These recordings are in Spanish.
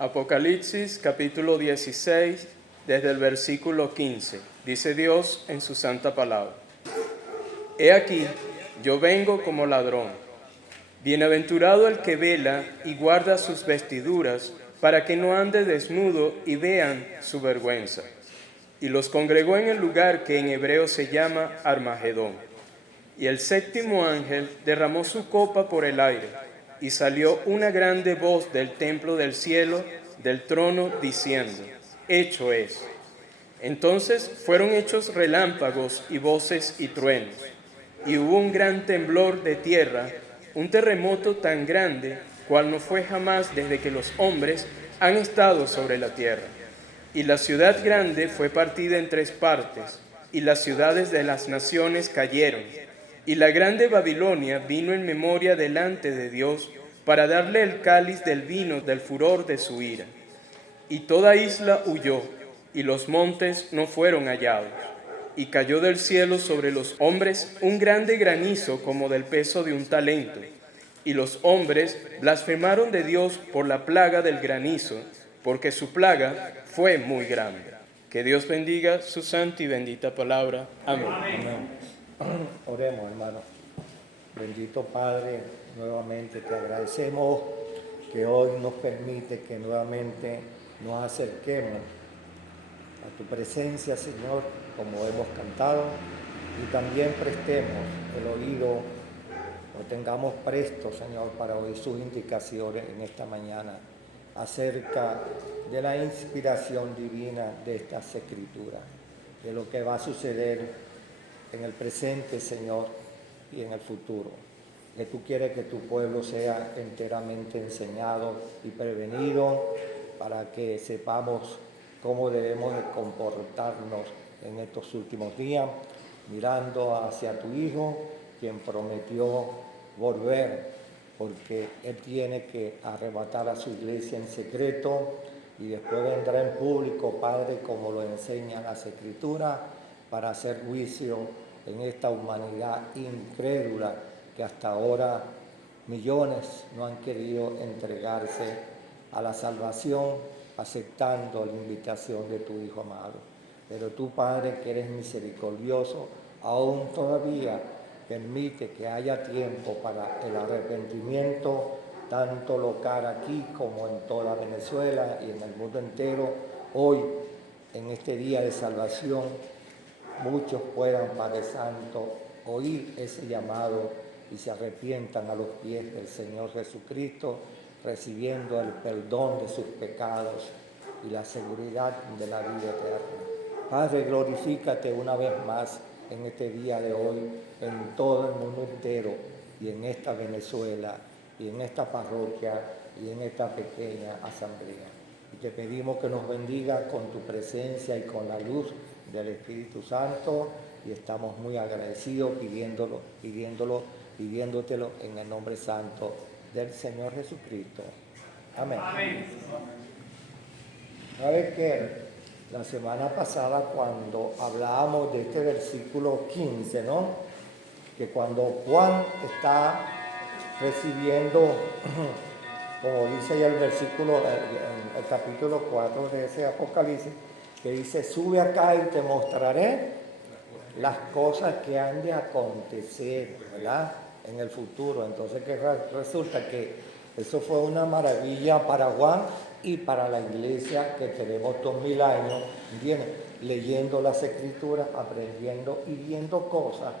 Apocalipsis capítulo 16, desde el versículo 15. Dice Dios en su santa palabra: He aquí, yo vengo como ladrón. Bienaventurado el que vela y guarda sus vestiduras, para que no ande desnudo y vean su vergüenza. Y los congregó en el lugar que en hebreo se llama Armagedón. Y el séptimo ángel derramó su copa por el aire, y salió una grande voz del templo del cielo, del trono, diciendo: Hecho es. Entonces fueron hechos relámpagos y voces y truenos, y hubo un gran temblor de tierra, un terremoto tan grande, cual no fue jamás desde que los hombres han estado sobre la tierra. Y la ciudad grande fue partida en 3 partes, y las ciudades de las naciones cayeron. Y la grande Babilonia vino en memoria delante de Dios para darle el cáliz del vino del furor de su ira. Y toda isla huyó, y los montes no fueron hallados. Y cayó del cielo sobre los hombres un grande granizo como del peso de un talento. Y los hombres blasfemaron de Dios por la plaga del granizo, porque su plaga fue muy grande. Que Dios bendiga su santa y bendita palabra. Amén. Amén. Oremos, hermano. Bendito Padre, nuevamente te agradecemos que hoy nos permite que nuevamente nos acerquemos a tu presencia, Señor, como hemos cantado, y también prestemos el oído, lo tengamos presto, Señor, para oír sus indicaciones en esta mañana acerca de la inspiración divina de estas escrituras, de lo que va a suceder en el presente, Señor, y en el futuro. Que tú quieres que tu pueblo sea enteramente enseñado y prevenido para que sepamos cómo debemos de comportarnos en estos últimos días, mirando hacia tu Hijo, quien prometió volver, porque Él tiene que arrebatar a su iglesia en secreto y después vendrá en público, Padre, como lo enseñan las Escrituras, para hacer juicio en esta humanidad incrédula que hasta ahora millones no han querido entregarse a la salvación, aceptando la invitación de tu Hijo amado. Pero tú, Padre, que eres misericordioso, aún todavía permite que haya tiempo para el arrepentimiento, tanto local aquí como en toda Venezuela y en el mundo entero. Hoy, en este día de salvación, muchos puedan, Padre Santo, oír ese llamado y se arrepientan a los pies del Señor Jesucristo, recibiendo el perdón de sus pecados y la seguridad de la vida eterna. Padre, glorifícate una vez más en este día de hoy, en todo el mundo entero, y en esta Venezuela, y en esta parroquia, y en esta pequeña asamblea. Y te pedimos que nos bendiga con tu presencia y con la luz del Espíritu Santo, y estamos muy agradecidos pidiéndotelo en el nombre santo del Señor Jesucristo. Amén. Amén. ¿Sabes qué? La semana pasada, cuando hablábamos de este versículo 15, ¿no? Que cuando Juan está recibiendo, como dice ya el versículo, el capítulo 4 de ese Apocalipsis, que dice: sube acá y te mostraré las cosas que han de acontecer, ¿verdad?, en el futuro. Entonces, que resulta que eso fue una maravilla para Juan y para la iglesia, que tenemos 2000 años, ¿entiendes?, leyendo las Escrituras, aprendiendo y viendo cosas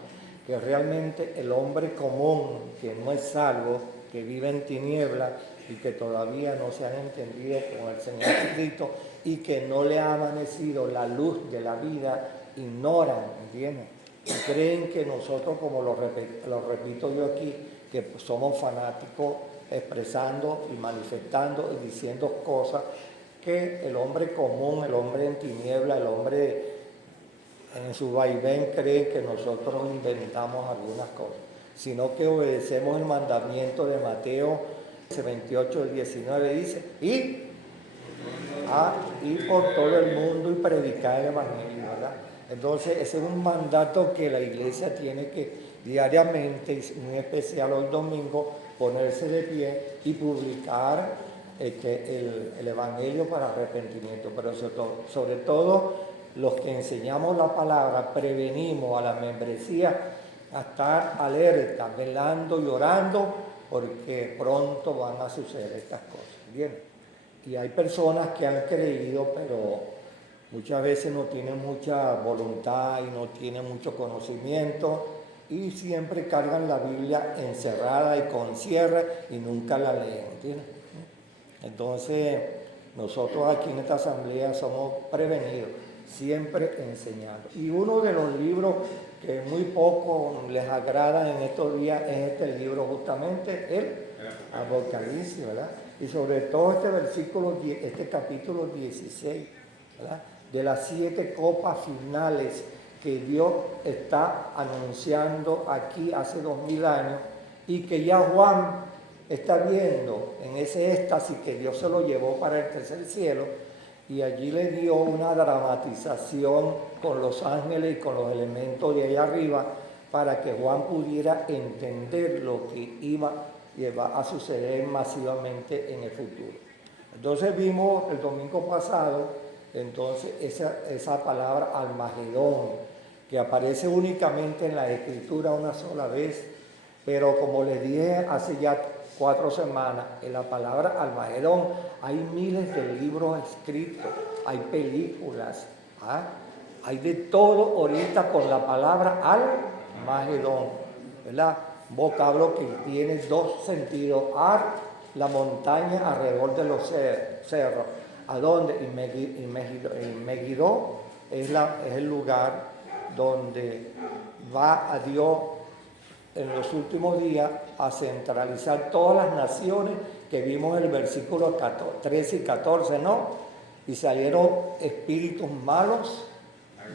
que realmente el hombre común, que no es salvo, que vive en tinieblas y que todavía no se han entendido con el Señor Jesucristo y que no le ha amanecido la luz de la vida, ignoran, ¿entiendes? Y creen que nosotros, como lo repito yo aquí, que somos fanáticos expresando y manifestando y diciendo cosas que el hombre común, el hombre en tiniebla, el hombre en su vaivén cree que nosotros inventamos algunas cosas, sino que obedecemos el mandamiento de Mateo 28, 19, dice: ir por todo el mundo y predicar el evangelio, ¿verdad? Entonces, ese es un mandato que la iglesia tiene que diariamente, en especial hoy domingo, ponerse de pie y publicar el Evangelio para arrepentimiento, pero sobre todo los que enseñamos la palabra, prevenimos a la membresía a estar alerta, velando y orando, porque pronto van a suceder estas cosas. Bien, y hay personas que han creído, pero muchas veces no tienen mucha voluntad y no tienen mucho conocimiento y siempre cargan la Biblia encerrada y con cierre y nunca la leen, ¿entiendes? Entonces, nosotros aquí en esta asamblea somos prevenidos, siempre enseñando. Y uno de los libros que muy poco les agrada en estos días es este libro, justamente el Apocalipsis, ¿verdad? Y sobre todo este capítulo 16, ¿verdad? De las 7 copas finales que Dios está anunciando aquí hace 2000 años y que ya Juan está viendo en ese éxtasis que Dios se lo llevó para el tercer cielo, y allí le dio una dramatización con los ángeles y con los elementos de allá arriba para que Juan pudiera entender lo que iba a suceder masivamente en el futuro. Entonces vimos el domingo pasado entonces esa palabra Armagedón, que aparece únicamente en la Escritura una sola vez, pero como les dije hace ya 4 semanas, en la palabra Armagedón hay miles de libros escritos, hay películas, hay de todo ahorita con la palabra Armagedón, ¿verdad? Vocablo que tiene 2 sentidos, la montaña alrededor de los cerros, ¿a dónde? Y Megiddo es el lugar donde va a Dios en los últimos días a centralizar todas las naciones que vimos en el versículo 13 y 14, ¿no? Y salieron espíritus malos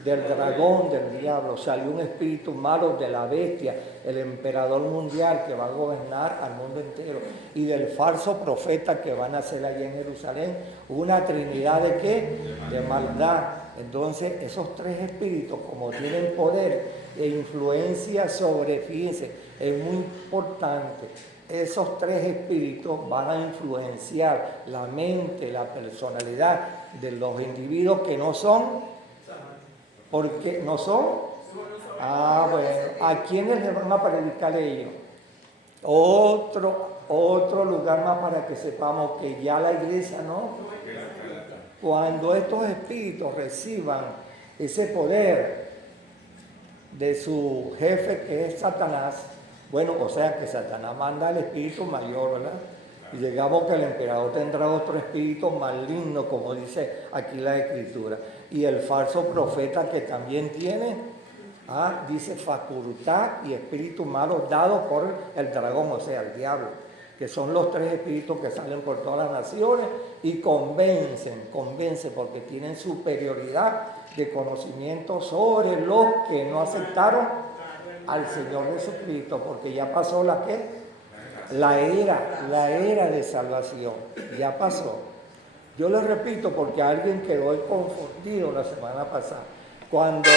del dragón, del diablo, salió un espíritu malo de la bestia, el emperador mundial que va a gobernar al mundo entero, y del falso profeta que van a nacer allí en Jerusalén, una trinidad de ¿qué? De maldad. Entonces esos 3 espíritus, como tienen poder e influencia sobre, fíjense, es muy importante, esos 3 espíritus van a influenciar la mente, la personalidad de los individuos que no son. Porque no son. Bueno, ¿a quiénes le van a predicar ellos? Otro lugar más para que sepamos que ya la iglesia no. Cuando estos espíritus reciban ese poder de su jefe que es Satanás, bueno, o sea que Satanás manda al espíritu mayor, ¿verdad? Y llegamos que el emperador tendrá otro espíritu maligno, como dice aquí la Escritura. Y el falso profeta que también tiene, dice facultad y espíritus malos dados por el dragón, o sea, el diablo, que son los 3 espíritus que salen por todas las naciones y convencen porque tienen superioridad de conocimiento sobre los que no aceptaron al Señor Jesucristo, porque ya pasó la era de salvación, ya pasó. Yo les repito porque alguien quedó confundido la semana pasada. Cuando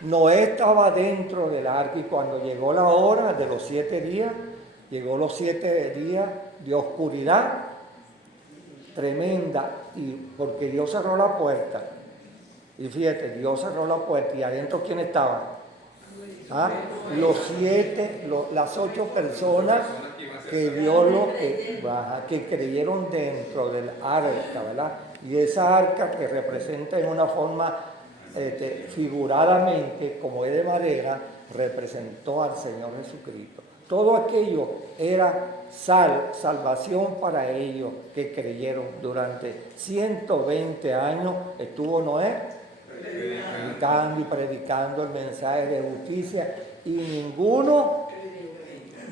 Noé estaba dentro del arca y cuando llegó la hora de los 7 días, llegó los 7 días de oscuridad tremenda, y porque Dios cerró la puerta. Y fíjate, Dios cerró la puerta y adentro ¿quién estaba? Las 8 personas que Dios que creyeron dentro del arca, ¿verdad? Y esa arca que representa en una forma figuradamente, como es de madera, representó al Señor Jesucristo. Todo aquello era salvación para ellos que creyeron. Durante 120 años estuvo Noé predicando el mensaje de justicia, y ninguno,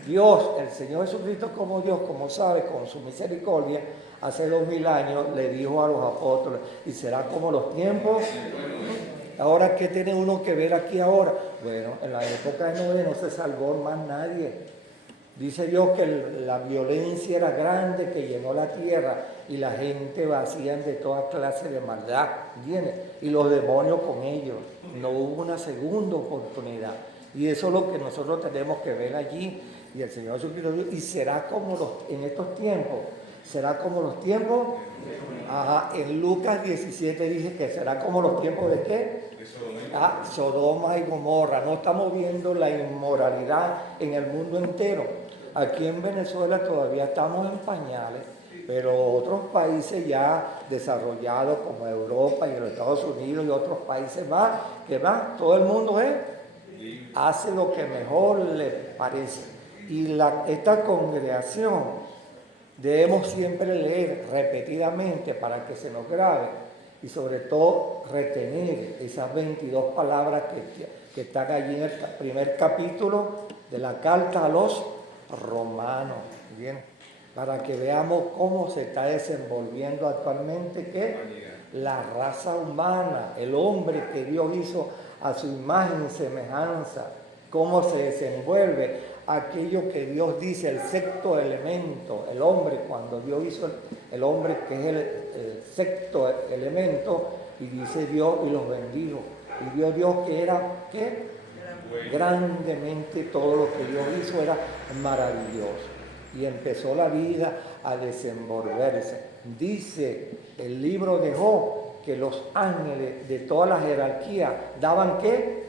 Dios, el Señor Jesucristo como Dios, como sabe, con su misericordia, hace 2000 años le dijo a los apóstoles, y será como los tiempos. Ahora, ¿qué tiene uno que ver aquí ahora? Bueno, en la época de Noé no se salvó más nadie. Dice Dios que la violencia era grande, que llenó la tierra y la gente vacían de toda clase de maldad, ¿entiendes? Y los demonios con ellos. No hubo una segunda oportunidad. Y eso es lo que nosotros tenemos que ver allí. Y el Señor Jesucristo dijo, y será como en estos tiempos. ¿Será como los tiempos? Ajá, en Lucas 17 dice que será como los tiempos de ¿qué? Sodoma y Gomorra. No estamos viendo la inmoralidad en el mundo entero. Aquí en Venezuela todavía estamos en pañales, pero otros países ya desarrollados como Europa y los Estados Unidos y otros países más, todo el mundo hace lo que mejor le parece. Y esta congregación debemos siempre leer repetidamente para que se nos grabe y sobre todo retener esas 22 palabras que están allí en el primer capítulo de la carta a los Romanos. Bien, para que veamos cómo se está desenvolviendo actualmente la raza humana, el hombre que Dios hizo a su imagen y semejanza, cómo se desenvuelve aquello que Dios dice, el sexto elemento, el hombre, cuando Dios hizo el hombre que es el sexto elemento, y dice Dios y los bendijo, y vio Dios que era, ¿qué? Grandemente todo lo que Dios hizo era maravilloso, y empezó la vida a desenvolverse. Dice el libro de Job que los ángeles de toda la jerarquía daban ¿qué?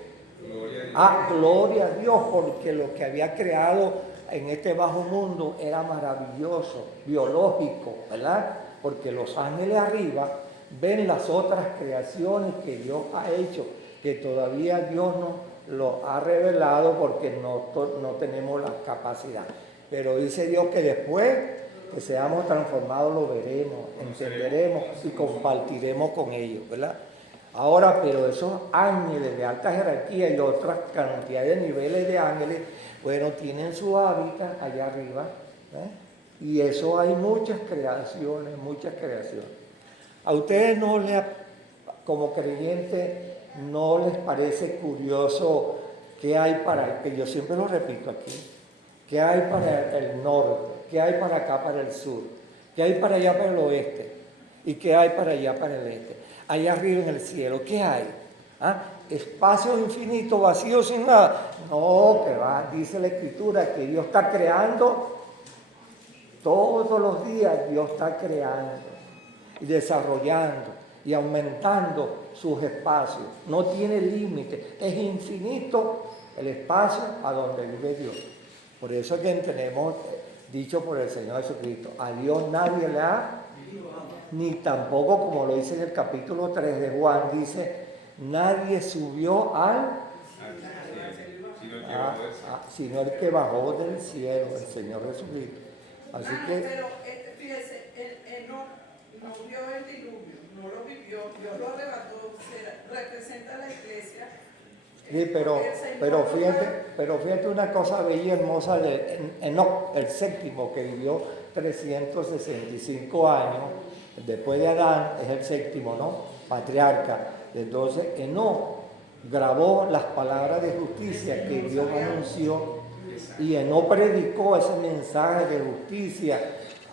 Gloria a Dios, porque lo que había creado en este bajo mundo era maravilloso, biológico, ¿verdad? Porque los ángeles arriba ven las otras creaciones que Dios ha hecho, que todavía Dios no lo ha revelado porque no tenemos la capacidad. Pero dice Dios que después que seamos transformados lo veremos, entenderemos y compartiremos con ellos, ¿verdad? Ahora, pero esos ángeles de alta jerarquía y otras cantidades de niveles de ángeles, bueno, tienen su hábitat allá arriba, y eso hay muchas creaciones. A ustedes como creyentes, ¿no les parece curioso qué hay que yo siempre lo repito aquí, qué hay para el norte, qué hay para acá para el sur, qué hay para allá para el oeste y qué hay para allá para el este? Allá arriba en el cielo, ¿qué hay? Espacio infinito, vacío sin nada. No, que va, dice la Escritura que Dios está creando todos los días, Dios está creando y desarrollando y aumentando sus espacios. No tiene límite, es infinito el espacio a donde vive Dios. Por eso es que tenemos dicho por el Señor Jesucristo, a Dios nadie le ha, ni tampoco, como lo dice en el capítulo 3 de Juan, dice, nadie subió sino el que bajó del cielo, el Señor Jesucristo. Así que... Pero fíjese, él no vio el diluvio, no lo vivió, Dios lo arrebató, representa a la iglesia. Sí, pero fíjate una cosa bella y hermosa de Enoc, el séptimo, que vivió 365 años, después de Adán, es el séptimo, ¿no? Patriarca. Entonces, Enoc grabó las palabras de justicia que Dios anunció, y Enoc predicó ese mensaje de justicia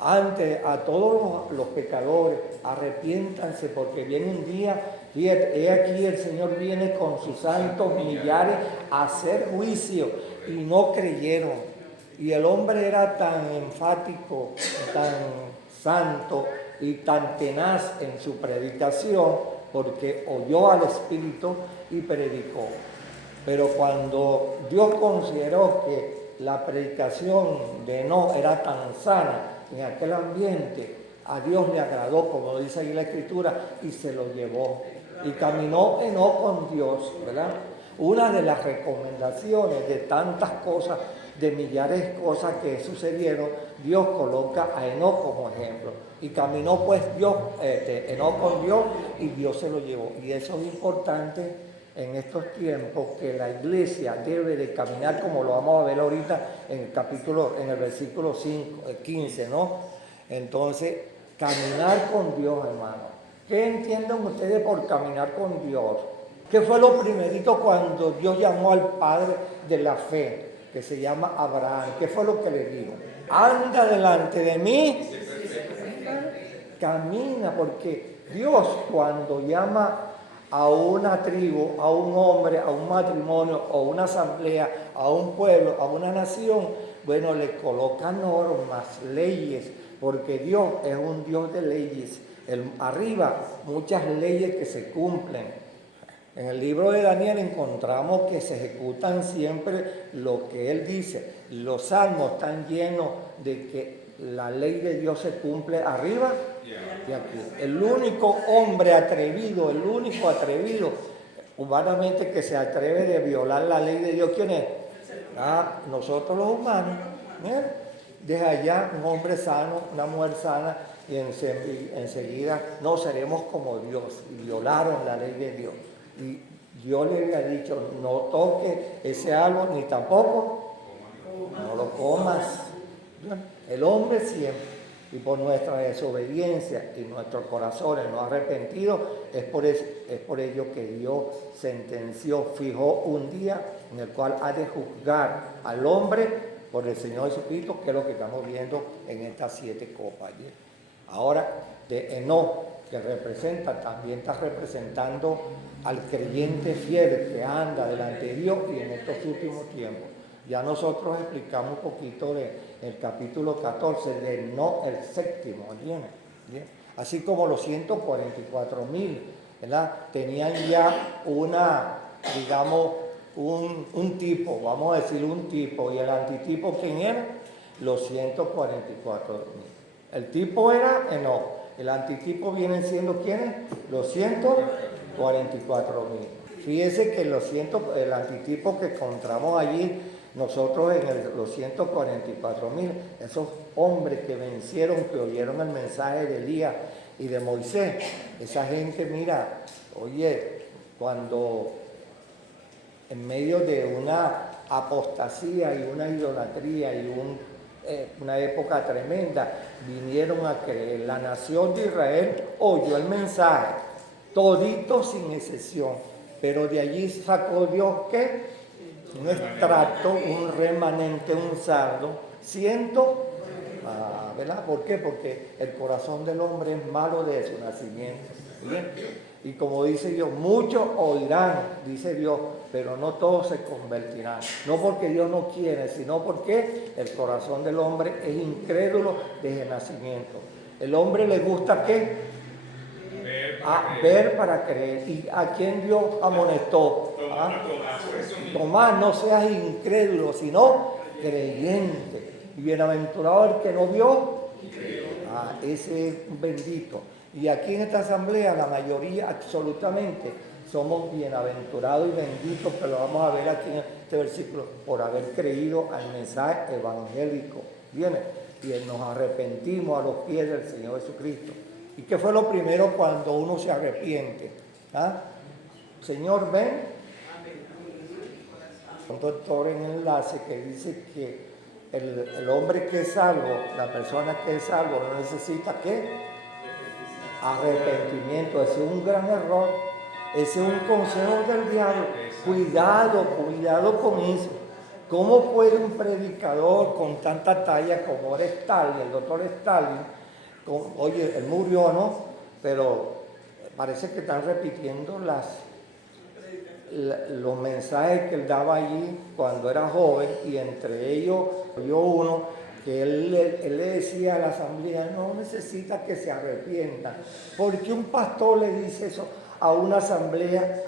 a todos los pecadores: arrepiéntanse porque viene un día, fíjate, he aquí el Señor viene con sus santos millares a hacer juicio, y no creyeron. Y el hombre era tan enfático, tan santo y tan tenaz en su predicación, porque oyó al Espíritu y predicó. Pero cuando Dios consideró que la predicación de Enoc era tan sana en aquel ambiente, a Dios le agradó, como dice ahí la Escritura, y se lo llevó. Y caminó Enoc con Dios, ¿verdad? Una de las recomendaciones de tantas cosas, de millares de cosas que sucedieron, Dios coloca a Enoc como ejemplo. Y caminó pues Enoc con Dios, y Dios se lo llevó. Y eso es importante en estos tiempos, que la iglesia debe de caminar, como lo vamos a ver ahorita en el versículo 15, ¿no? Entonces, caminar con Dios, hermano. ¿Qué entienden ustedes por caminar con Dios? ¿Qué fue lo primerito cuando Dios llamó al padre de la fe, que se llama Abraham? ¿Qué fue lo que le dijo? Anda delante de mí, camina, porque Dios, cuando llama a una tribu, a un hombre, a un matrimonio, a una asamblea, a un pueblo, a una nación, bueno, le coloca normas, leyes, porque Dios es un Dios de leyes. Arriba, muchas leyes que se cumplen. En el libro de Daniel encontramos que se ejecutan siempre lo que él dice. Los salmos están llenos de que la ley de Dios se cumple arriba y aquí. El único hombre atrevido, el único atrevido humanamente que se atreve de violar la ley de Dios, ¿quién es? Nosotros los humanos. Desde allá un hombre sano, una mujer sana, y enseguida no seremos como Dios. Y violaron la ley de Dios. Y Dios le había dicho, no toques ese árbol ni tampoco no lo comas. El hombre siempre, y por nuestra desobediencia y nuestros corazones no arrepentidos, es por ello que Dios sentenció, fijó un día en el cual ha de juzgar al hombre por el Señor Jesucristo, que es lo que estamos viendo en estas 7 copas. Ahora, de Enoc, que también está representando al creyente fiel que anda delante de Dios y en estos últimos tiempos. Ya nosotros explicamos un poquito del capítulo 14, de Enoc, el séptimo, ¿bien? Así como los 144,000, ¿verdad? Tenían ya un tipo, vamos a decir un tipo, y el antitipo, ¿quién era? Los 144,000. El tipo era Enoc. El antitipo vienen siendo ¿quiénes? Los 144,000. Fíjese que el antitipo que encontramos allí, nosotros los 144,000, esos hombres que vencieron, que oyeron el mensaje de Elías y de Moisés, esa gente, mira, oye, cuando en medio de una apostasía y una idolatría y una época tremenda, vinieron a creer. La nación de Israel oyó el mensaje, todito sin excepción, pero de allí sacó Dios ¿qué? Un extracto, un remanente, un saldo, ¿verdad? ¿Por qué? Porque el corazón del hombre es malo desde su nacimiento. ¿Bien? Y como dice Dios, muchos oirán, dice Dios, pero no todos se convertirán. No porque Dios no quiere, sino porque el corazón del hombre es incrédulo desde el nacimiento. El hombre le gusta ¿qué? Ver para creer. ¿Y a quién Dios amonestó? Tomás, no seas incrédulo, sino creyente. Y bienaventurado el que no vio, ese es bendito. Y aquí en esta asamblea la mayoría absolutamente somos bienaventurados y benditos, pero lo vamos a ver aquí en este versículo, por haber creído al mensaje evangélico. ¿Viene? Y nos arrepentimos a los pies del Señor Jesucristo. ¿Y qué fue lo primero cuando uno se arrepiente? Señor, ven. Un doctor en enlace que dice que el hombre que es salvo, la persona que es salvo, no necesita ¿qué? Arrepentimiento. Ese es un gran error. Ese es un consejo del diablo. Cuidado con eso. ¿Cómo puede un predicador con tanta talla como era Stalin, el doctor Stalin, oye, él murió, ¿no? Pero parece que están repitiendo los mensajes que él daba allí cuando era joven, y entre ellos oyó uno que él le decía a la asamblea, no necesita que se arrepientan. ¿Por qué un pastor le dice eso a una asamblea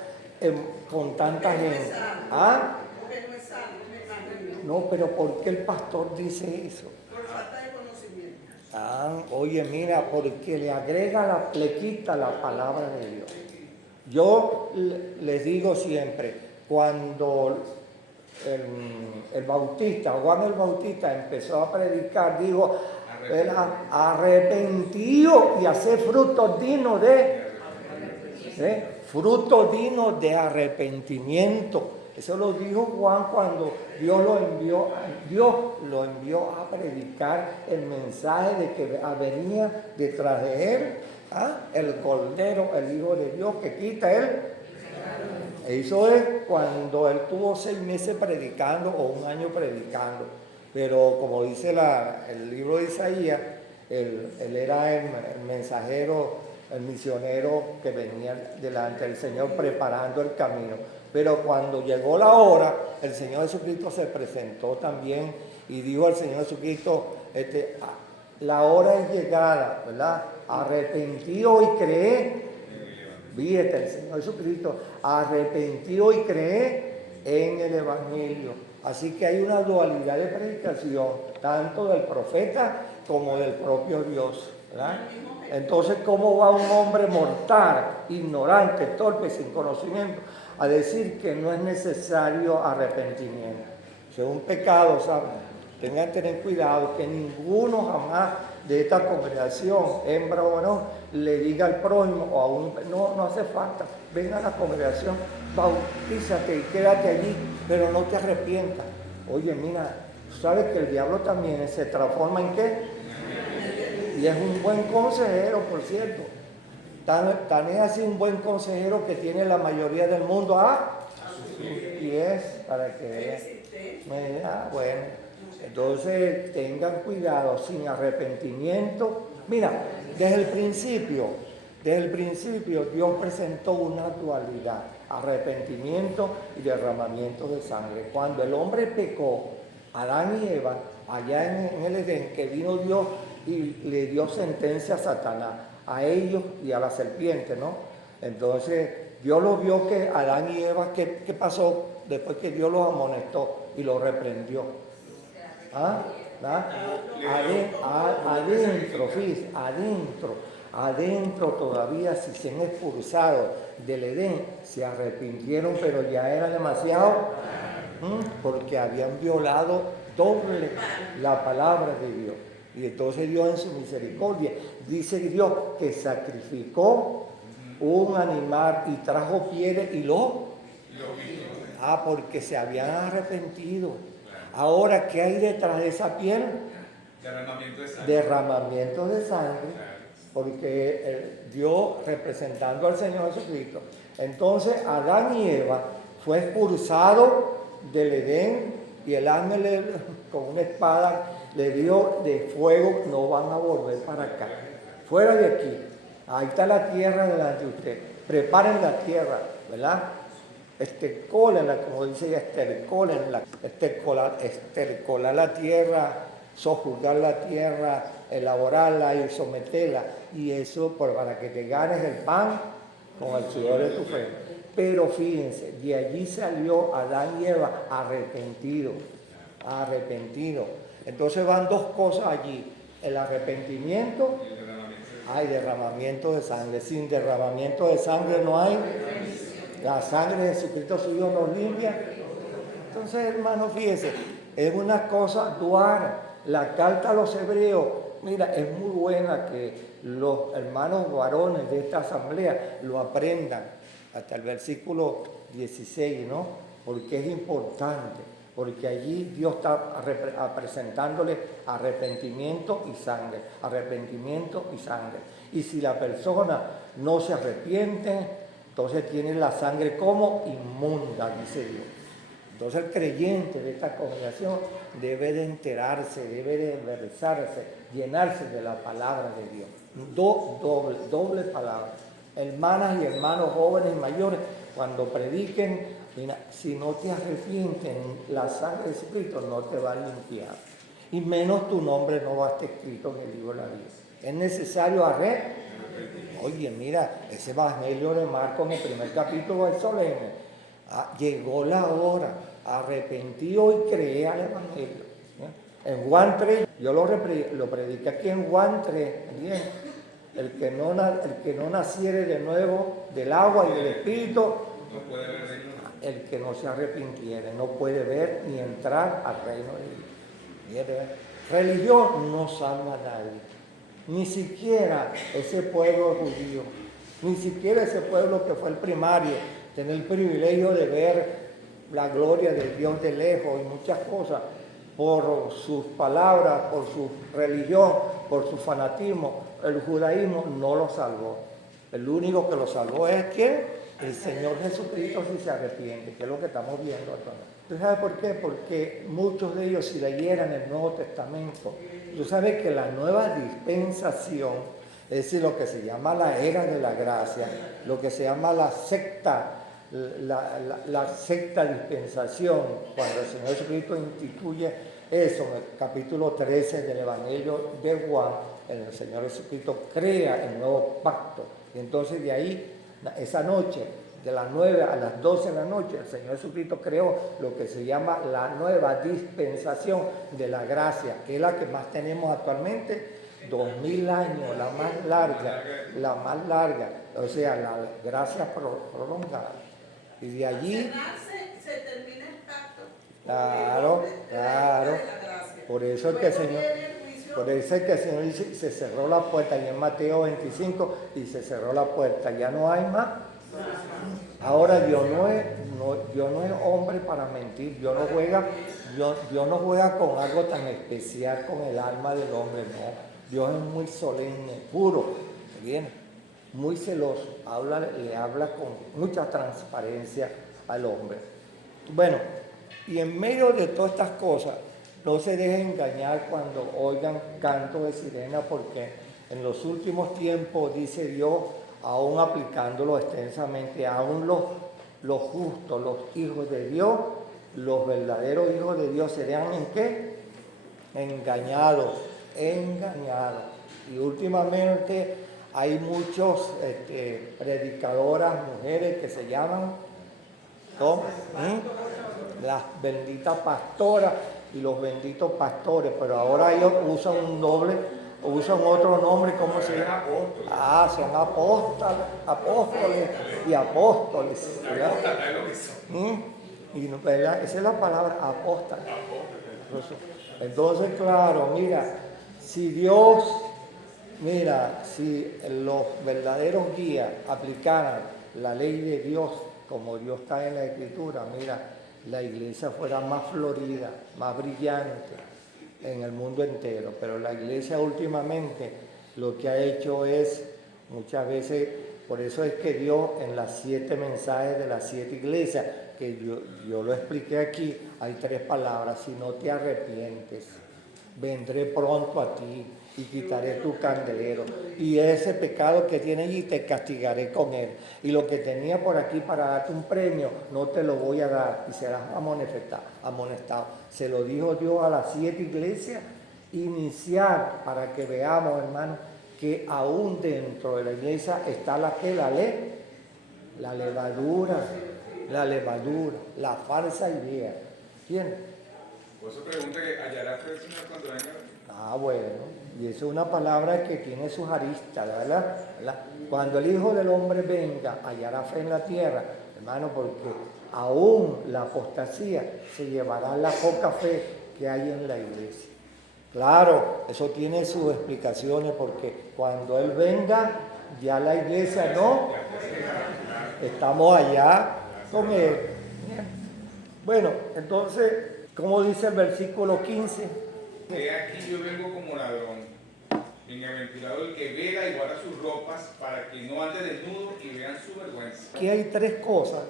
con tanta gente? No, pero ¿por qué el pastor dice eso? Por falta de conocimiento. Oye, mira, porque le quita la palabra de Dios. Yo les digo siempre, cuando el Bautista, Juan el Bautista empezó a predicar, dijo, arrepentido y hacer frutos dignos de arrepentimiento. Eso lo dijo Juan cuando Dios lo envió a predicar el mensaje de que venía detrás de él, el Cordero, el Hijo de Dios que quita él. Eso es cuando él tuvo 6 meses predicando o 1 año predicando. Pero como dice el libro de Isaías, él era el mensajero, el misionero que venía delante del Señor preparando el camino. Pero cuando llegó la hora, el Señor Jesucristo se presentó también y dijo al Señor Jesucristo, la hora es llegada, ¿verdad? Arrepentido y cree, fíjate, el Señor Jesucristo, arrepentido y cree en el Evangelio. Así que hay una dualidad de predicación, tanto del profeta como del propio Dios, ¿verdad? Entonces, ¿cómo va un hombre mortal, ignorante, torpe, sin conocimiento, a decir que no es necesario arrepentimiento? Eso es un pecado, ¿saben? Tengan que tener cuidado que ninguno jamás de esta congregación, hembra o varón, le diga al prójimo o a un... No hace falta, ven a la congregación, bautízate y quédate allí, pero no te arrepientas. Oye, mira, ¿sabes que el diablo también se transforma en qué? Y es un buen consejero, por cierto. Tan es así un buen consejero que tiene la mayoría del mundo y es para que vean. Bueno, entonces tengan cuidado, sin arrepentimiento. Mira, desde el principio Dios presentó una dualidad, arrepentimiento y derramamiento de sangre. Cuando el hombre pecó, Adán y Eva, allá en el Edén, que vino Dios y le dio sentencia a Satanás, a ellos y a la serpiente, ¿no? Entonces Dios lo vio que Adán y Eva, ¿qué pasó después que Dios los amonestó y los reprendió? Adentro, fíjense, adentro todavía, si se han expulsado del Edén, se arrepintieron, pero ya era demasiado, porque habían violado doble la palabra de Dios. Y entonces Dios en su misericordia, dice Dios que sacrificó un animal y trajo pieles y porque se habían arrepentido. Ahora, ¿qué hay detrás de esa piel? Derramamiento de sangre, porque Dios representando al Señor Jesucristo. Entonces Adán y Eva fue expulsado del Edén y el ángel con una espada le dio de fuego, no van a volver para acá, fuera de aquí. Ahí está la tierra delante de usted, preparen la tierra, ¿verdad? Estercólenla, como dice ella, estercolar la tierra, sojuzgar la tierra, elaborarla y someterla, y eso para que te ganes el pan con el sudor de tu frente. Pero fíjense, de allí salió Adán y Eva arrepentido. Entonces van dos cosas allí, el arrepentimiento, hay derramamiento de sangre. Sin derramamiento de sangre no hay. La sangre de Jesucristo su Dios nos limpia. Entonces, hermanos, fíjense, es una cosa dual. La carta a los hebreos, mira, es muy buena que los hermanos varones de esta asamblea lo aprendan hasta el versículo 16, ¿no? Porque es importante, porque allí Dios está presentándole arrepentimiento y sangre, Y si la persona no se arrepiente, entonces tiene la sangre como inmunda, dice Dios. Entonces el creyente de esta congregación debe de enterarse, debe de versarse, llenarse de la palabra de Dios. Doble palabra. Hermanas y hermanos jóvenes y mayores, cuando prediquen, mira, si no te arrepientes, la sangre de Jesucristo no te va a limpiar. Y menos tu nombre no va a estar escrito en el libro de la vida. Es necesario arrepentirse. Oye, mira, ese Evangelio de Marcos en el primer capítulo es solemne. Llegó la hora, arrepentido y creé al Evangelio. En Juan 3, yo lo prediqué aquí en Juan 3, bien. El que no naciere de nuevo del agua y del Espíritu, no puede ver el que no se arrepintiere, no puede ver ni entrar al reino de Dios. Religión no salva a nadie. Ni siquiera ese pueblo judío, ni siquiera ese pueblo que fue el primario, tener el privilegio de ver la gloria de Dios de lejos y muchas cosas, por sus palabras, por su religión, por su fanatismo, el judaísmo no lo salvó. El único que lo salvó es ¿quién? El Señor Jesucristo, si se arrepiente, que es lo que estamos viendo actualmente. ¿Tú sabes por qué? Porque muchos de ellos, si leyeran el Nuevo Testamento, tú sabes que la nueva dispensación, es decir, lo que se llama la era de la gracia, lo que se llama la sexta dispensación, cuando el Señor Jesucristo instituye eso, en el capítulo 13 del Evangelio de Juan, el Señor Jesucristo crea el nuevo pacto. Y entonces de ahí, esa noche, de las 9 a las 12 de la noche, el Señor Jesucristo creó lo que se llama la nueva dispensación de la gracia, que es la que más tenemos actualmente, 2000 años, la más larga, o sea, la gracia prolongada. Y de allí, se termina el pacto. claro, por eso es que el Señor dice, se cerró la puerta, y en Mateo 25, y se cerró la puerta, ya no hay más. Ahora Dios no es hombre para mentir, Dios no juega con algo tan especial con el alma del hombre, no. Dios es muy solemne, puro, bien, muy celoso, le habla con mucha transparencia al hombre. Bueno, y en medio de todas estas cosas, no se dejen engañar cuando oigan canto de sirena, porque en los últimos tiempos, dice Dios, aún aplicándolo extensamente, aún los justos, los hijos de Dios, los verdaderos hijos de Dios serían ¿en qué? Engañados. Y últimamente hay muchos predicadoras, mujeres que se llaman, ¿cómo? Las benditas pastoras y los benditos pastores, pero ahora ellos usan otro nombre, ¿cómo se llama? Son apóstoles y apóstoles. Y ¿verdad? Esa es la palabra, apóstol. Entonces, claro, si los verdaderos guías aplicaran la ley de Dios como Dios está en la Escritura, la iglesia fuera más florida, más brillante en el mundo entero. Pero la iglesia últimamente lo que ha hecho es, muchas veces, por eso es que Dios en las 7 mensajes de las 7 iglesias, que yo lo expliqué aquí, hay 3 palabras: si no te arrepientes, vendré pronto a ti y quitaré tu candelero, y ese pecado que tienes allí te castigaré con él, y lo que tenía por aquí para darte un premio no te lo voy a dar, y serás amonestado. Se lo dijo Dios a las 7 iglesias inicial, para que veamos, hermanos, que aún dentro de la iglesia está la levadura, la falsa idea. ¿Quién? Por eso pregunta que hallará fe el Señor cuando venga. Bueno, y eso es una palabra que tiene sus aristas, ¿verdad? Cuando el Hijo del Hombre venga, hallará fe en la tierra, hermano, porque aún la apostasía se llevará la poca fe que hay en la iglesia. Claro, eso tiene sus explicaciones, porque cuando Él venga, ya la iglesia no, estamos allá con Él. Bueno, entonces, ¿cómo dice el versículo 15? He aquí yo vengo como ladrón. Bienaventurado el que vela y guarda sus ropas, para que no ande desnudo y vean su vergüenza. Aquí hay 3 cosas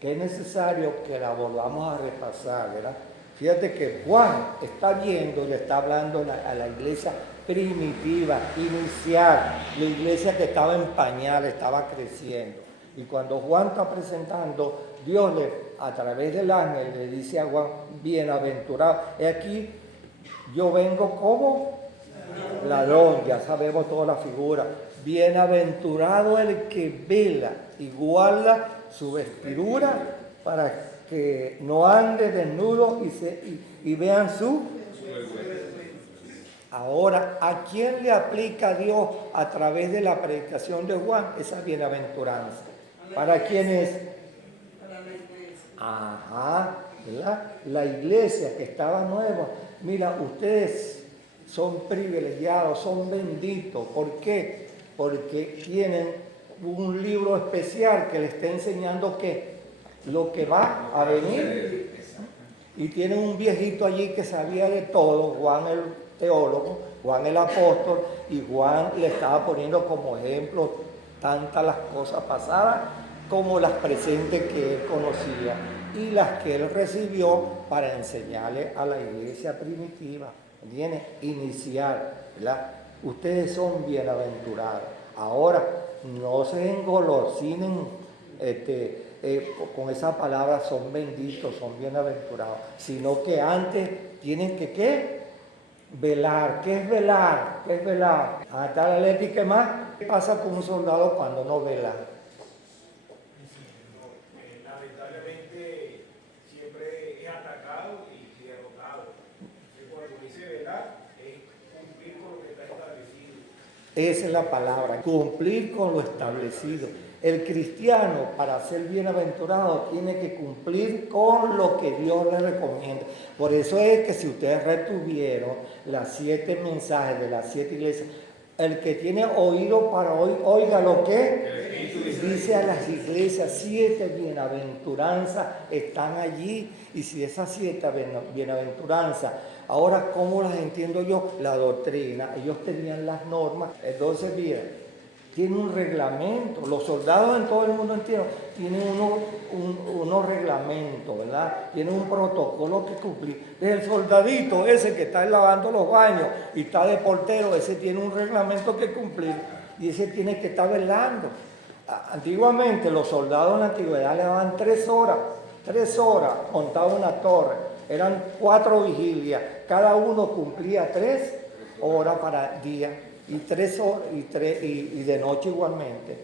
que es necesario que la volvamos a repasar, ¿verdad? Fíjate que Juan está viendo y le está hablando a la iglesia primitiva, inicial, la iglesia que estaba en pañales, estaba creciendo. Y cuando Juan está presentando, Dios a través del ángel le dice a Juan: bienaventurado. Y aquí yo vengo como ladrón, ya sabemos toda la figura. Bienaventurado el que vela y guarda su vestidura, para que no ande desnudo y vean su. Ahora, ¿a quién le aplica Dios a través de la predicación de Juan esa bienaventuranza? ¿Para quién es? Para la iglesia. Ajá, ¿verdad? La iglesia que estaba nueva. Mira, ustedes son privilegiados, son benditos. ¿Por qué? Porque tienen un libro especial que les está enseñando qué, lo que va a venir. Y tienen un viejito allí que sabía de todo, Juan el teólogo, Juan el apóstol, y Juan le estaba poniendo como ejemplo tantas las cosas pasadas como las presentes que él conocía y las que él recibió para enseñarle a la iglesia primitiva, ¿entiendes? Inicial, ¿verdad? Ustedes son bienaventurados. Ahora, no se engolosinen con esa palabra son benditos, son bienaventurados, sino que antes tienen que ¿qué? Velar. ¿Qué es velar? ¿Qué es velar? Está la letra y ¿qué más? ¿Qué pasa con un soldado cuando no vela? Lamentablemente siempre es atacado y derrotado. Cuando dice velar es cumplir con lo que está establecido. Esa es la palabra, cumplir con lo establecido. El cristiano, para ser bienaventurado, tiene que cumplir con lo que Dios le recomienda. Por eso es que si ustedes retuvieron las 7 mensajes de las 7 iglesias, el que tiene oído para oír, oiga lo que dice a las iglesias. 7 bienaventuranzas están allí. Y si esas 7 bienaventuranzas, ahora, ¿cómo las entiendo yo? La doctrina. Ellos tenían las normas. Entonces, miren, tiene un reglamento. Los soldados en todo el mundo entero tienen unos reglamentos, ¿verdad? Tienen un protocolo que cumplir. Desde el soldadito ese que está lavando los baños y está de portero, ese tiene un reglamento que cumplir y ese tiene que estar velando. Antiguamente los soldados en la antigüedad le daban 3 horas montaban una torre. Eran 4 vigilias. Cada uno cumplía 3 horas para día. Y 3 horas, y de noche igualmente.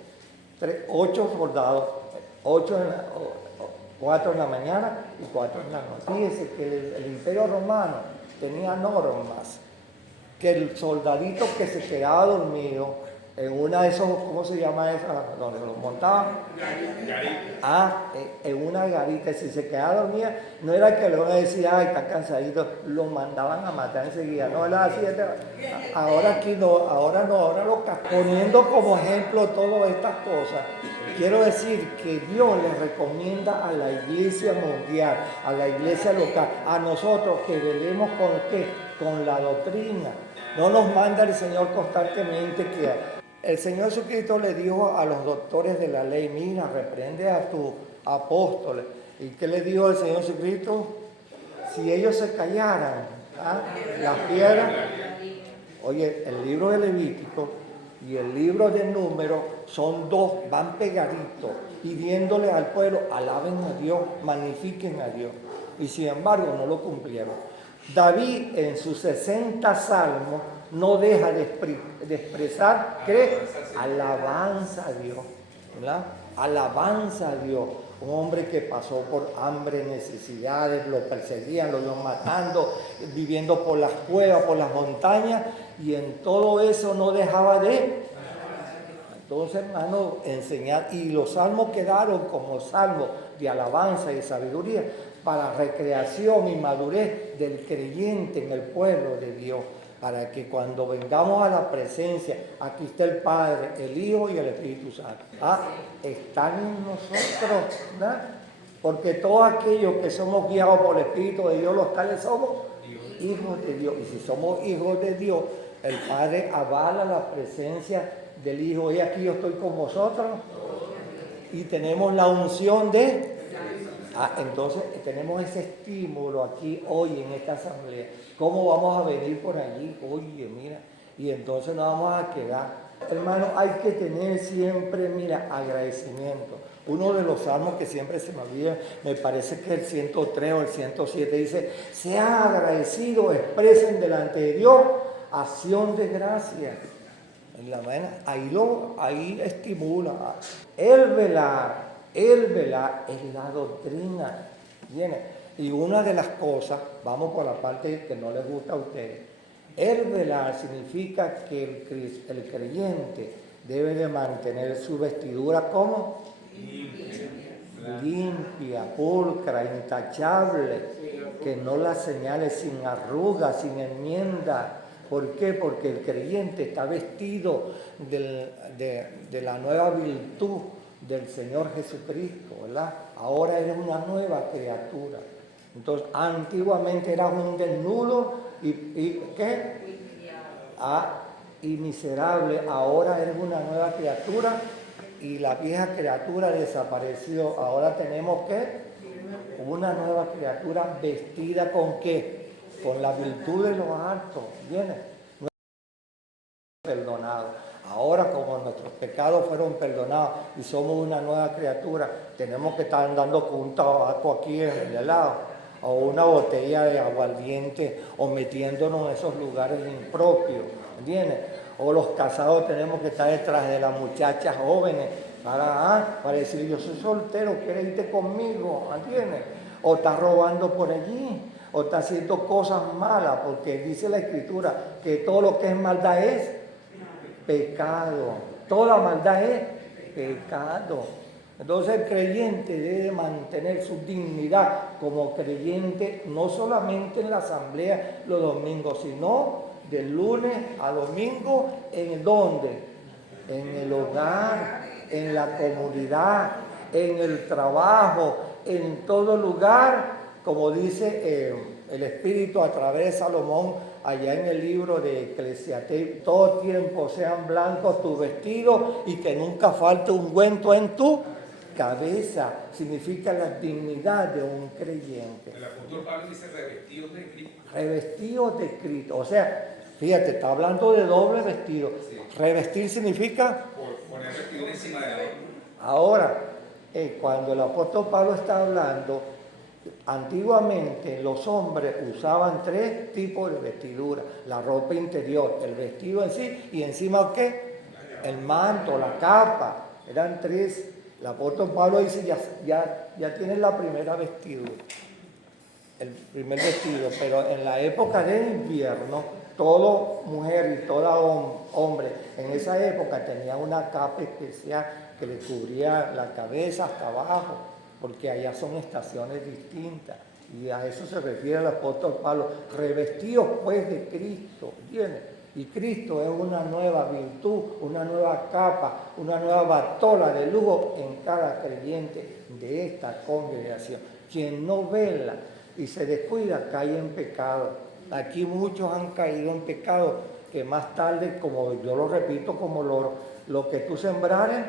8 soldados, 4 en la mañana y 4 en la noche. Fíjense que el Imperio Romano tenía normas, que el soldadito que se quedaba dormido en una de esos, ¿cómo se llama esa? Donde los montaban. En una garita. Si se quedaba dormida, no era que le iban a decir, ay, está cansadito, lo mandaban a matar enseguida. No, era así. Ahora aquí no, ahora lo poniendo como ejemplo todas estas cosas. Quiero decir que Dios les recomienda a la iglesia mundial, a la iglesia local, a nosotros que velemos con ¿qué? Con la doctrina. No nos manda el Señor constantemente que el Señor Jesucristo le dijo a los doctores de la ley, mira, reprende a tus apóstoles. ¿Y qué le dijo el Señor Jesucristo? Si ellos se callaran, las piedras. Oye, el libro de Levítico y el libro de Números son 2, van pegaditos, pidiéndole al pueblo, alaben a Dios, magnifiquen a Dios. Y sin embargo no lo cumplieron. David en sus 60 salmos no deja de expresar ¿qué? Alabanza a Dios, ¿verdad? Alabanza a Dios. Un hombre que pasó por hambre, necesidades, lo perseguían, lo iban matando, viviendo por las cuevas, por las montañas, y en todo eso no dejaba de. Entonces, hermano, enseñar, y los salmos quedaron como salmos de alabanza y de sabiduría para recreación y madurez del creyente en el pueblo de Dios, para que cuando vengamos a la presencia, aquí está el Padre, el Hijo y el Espíritu Santo. Están en nosotros, ¿verdad? Porque todos aquellos que somos guiados por el Espíritu de Dios, los tales somos hijos de Dios. Y si somos hijos de Dios, el Padre avala la presencia del Hijo. Y aquí yo estoy con vosotros. Y tenemos la unción de. Entonces tenemos ese estímulo aquí hoy en esta asamblea. ¿Cómo vamos a venir por allí? Oye, mira, y entonces nos vamos a quedar. Hermano, hay que tener siempre, mira, agradecimiento. Uno de los salmos que siempre se me olvida, me parece que el 103 o el 107 dice, sean agradecidos, expresen delante de Dios acción de gracias. Ahí estimula. El velar es la doctrina. ¿Viene? Y una de las cosas, vamos por la parte que no les gusta a ustedes, el velar significa que el creyente debe de mantener su vestidura como limpia, pulcra, intachable, que no la señale sin arrugas, sin enmienda. ¿Por qué? Porque el creyente está vestido de la nueva virtud del Señor Jesucristo, ¿verdad? Ahora eres una nueva criatura. Entonces, antiguamente eras un desnudo y ¿qué? Y miserable. Ahora eres una nueva criatura y la vieja criatura desapareció. Ahora tenemos ¿qué? Una nueva criatura vestida ¿con qué? Con la virtud de lo alto. ¿Viene? perdonados. Ahora, como nuestros pecados fueron perdonados y somos una nueva criatura, tenemos que estar andando con un tabaco aquí en el lado, o una botella de aguardiente, o metiéndonos en esos lugares impropios, ¿entiendes? O los casados tenemos que estar detrás de las muchachas jóvenes para decir, yo soy soltero, ¿quieres irte conmigo? ¿Entiendes? O está robando por allí, o está haciendo cosas malas, porque dice la Escritura que todo lo que es maldad es pecado. Toda maldad es pecado. Entonces el creyente debe mantener su dignidad como creyente, no solamente en la asamblea los domingos, sino de lunes a domingo, ¿en dónde? En el hogar, en la comunidad, en el trabajo, en todo lugar, como dice el Espíritu a través de Salomón, allá en el libro de Eclesiastés, todo tiempo sean blancos tus vestidos y que nunca falte ungüento en tu cabeza. Significa la dignidad de un creyente. El apóstol Pablo dice revestidos de Cristo. Revestidos de Cristo. O sea, fíjate, está hablando de doble vestido. Sí. Revestir significa Poner vestido encima de otro. ahora, cuando el apóstol Pablo está hablando, antiguamente los hombres usaban 3 tipos de vestidura: la ropa interior, el vestido en sí, y encima ¿qué? El manto, la capa. Eran 3. El apóstol Pablo dice, ya tienes la primera vestidura, el primer vestido, pero en la época del invierno, toda mujer y todo hombre en esa época tenía una capa especial que le cubría la cabeza hasta abajo, porque allá son estaciones distintas, y a eso se refiere el apóstol Pablo, revestidos pues de Cristo, ¿entiendes? Y Cristo es una nueva virtud, una nueva capa, una nueva batola de lujo en cada creyente de esta congregación. Quien no vela y se descuida cae en pecado. Aquí muchos han caído en pecado, que más tarde, como yo lo repito, como lo que tú sembrares,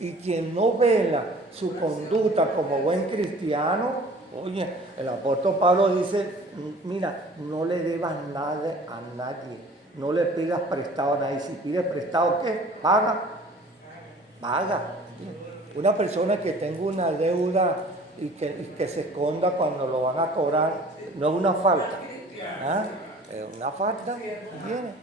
y quien no vela su conducta como buen cristiano, oye, el apóstol Pablo dice, mira, no le debas nada a nadie, no le pidas prestado a nadie. Si pides prestado, ¿qué? Paga. Una persona que tenga una deuda y que se esconda cuando lo van a cobrar, no es una falta. ¿Ah? Es una falta, ¿entiendes?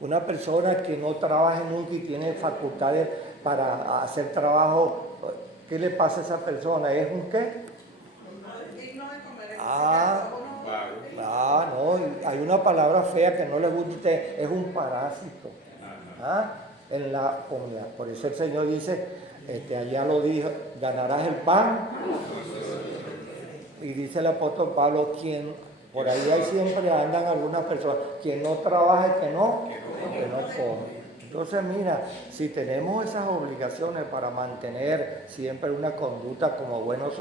Una persona que no trabaja nunca y tiene facultades para hacer trabajo, ¿qué le pasa a esa persona? ¿Es un qué? Digno de comer en No, hay una palabra fea que no le gusta a usted, es un parásito. En la comunidad. Por eso el Señor dice, allá lo dijo, ganarás el pan. Y dice el apóstol Pablo, quien, por ahí siempre andan algunas personas, quien no trabaja, que no come. Entonces mira, si tenemos esas obligaciones para mantener siempre una conducta como buenos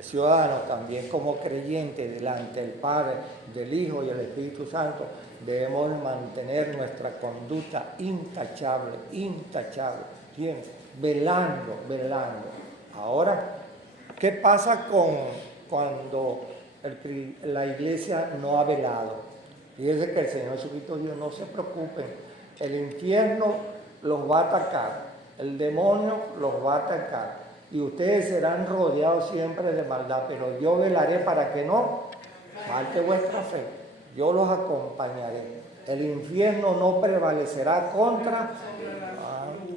ciudadanos, también como creyentes delante del Padre, del Hijo y del Espíritu Santo, debemos mantener nuestra conducta intachable, ¿bien? Velando. Ahora, ¿qué pasa cuando la iglesia no ha velado? Fíjense que el Señor Jesucristo dijo, no se preocupen, el infierno los va a atacar, el demonio los va a atacar, y ustedes serán rodeados siempre de maldad, pero yo velaré para que no falte vuestra fe, yo los acompañaré. El infierno no prevalecerá contra...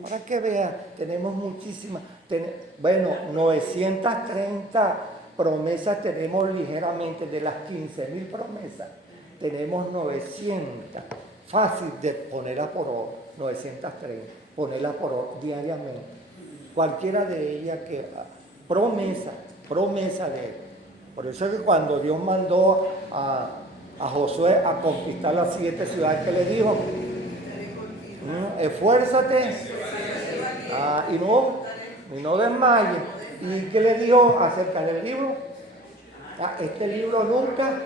para que vean, tenemos muchísimas, 930 promesas tenemos ligeramente, de las 15.000 promesas, tenemos 900, fácil de ponerlas por oro, 930, ponerlas por oro diariamente. Cualquiera de ellas que promesa de él. Por eso es que cuando Dios mandó a Josué a conquistar las 7 ciudades, que le dijo, esfuérzate y no desmayes. ¿Y qué le dijo acerca del libro? Este libro nunca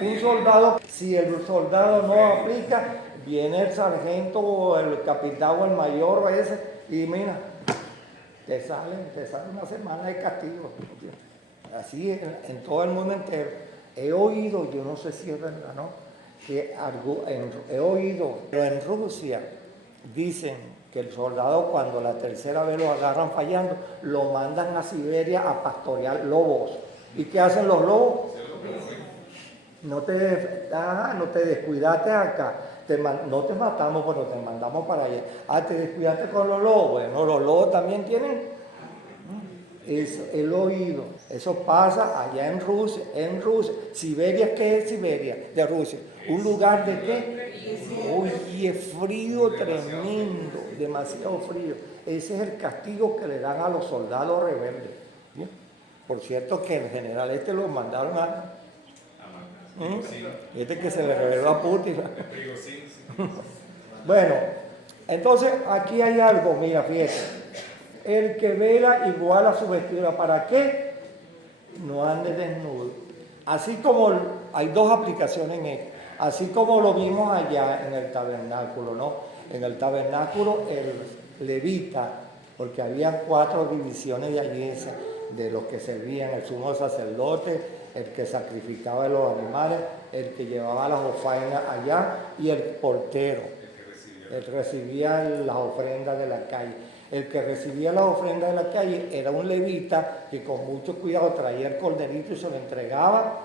un soldado, si el soldado no aplica, viene el sargento o el capitán o el mayor o ese, y mira, te sale una semana de castigo. Así en todo el mundo entero. He oído, yo no sé si es verdad, ¿no? que he oído, pero en Rusia dicen que el soldado cuando la tercera vez lo agarran fallando, lo mandan a Siberia a pastorear lobos. ¿Y qué hacen los lobos? No te descuidaste acá, no te matamos, pero te mandamos para allá. Te descuidaste con los lobos. Bueno, los lobos también tienen eso, el oído. Eso pasa allá en Rusia. ¿Siberia qué es Siberia? De Rusia. ¿Un lugar de qué? Oye, frío tremendo, demasiado frío. Ese es el castigo que le dan a los soldados rebeldes. ¿Sí? Por cierto que el general lo mandaron a... que se le reveló a Putin. Bueno, entonces aquí hay algo, mira, fíjate. El que vela iguala su vestidura. ¿Para qué? No ande desnudo. Así como hay dos aplicaciones en esto. Así como lo vimos allá en el tabernáculo, ¿no? En el tabernáculo el levita, porque había 4 divisiones de belleza de los que servían: el sumo sacerdote, el que sacrificaba los animales, el que llevaba las ofrendas allá y el portero, el que recibía las ofrendas de la calle. El que recibía las ofrendas de la calle era un levita que con mucho cuidado traía el corderito y se lo entregaba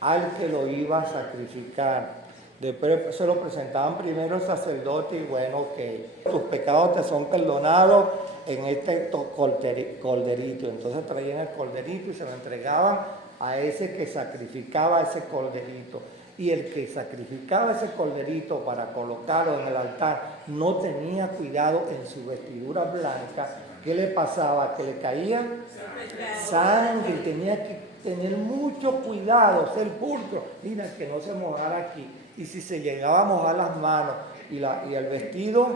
al que lo iba a sacrificar. Después se lo presentaban primero el sacerdote y bueno, ok, tus pecados te son perdonados en este corderito. Entonces traían el corderito y se lo entregaban a ese que sacrificaba ese corderito. Y el que sacrificaba ese corderito para colocarlo en el altar no tenía cuidado en su vestidura blanca. ¿Qué le pasaba? Que le caía sangre. Tenía que tener mucho cuidado, ser pulcro. Mira, que no se mojara aquí. Y si se llegaba a mojar las manos y el vestido,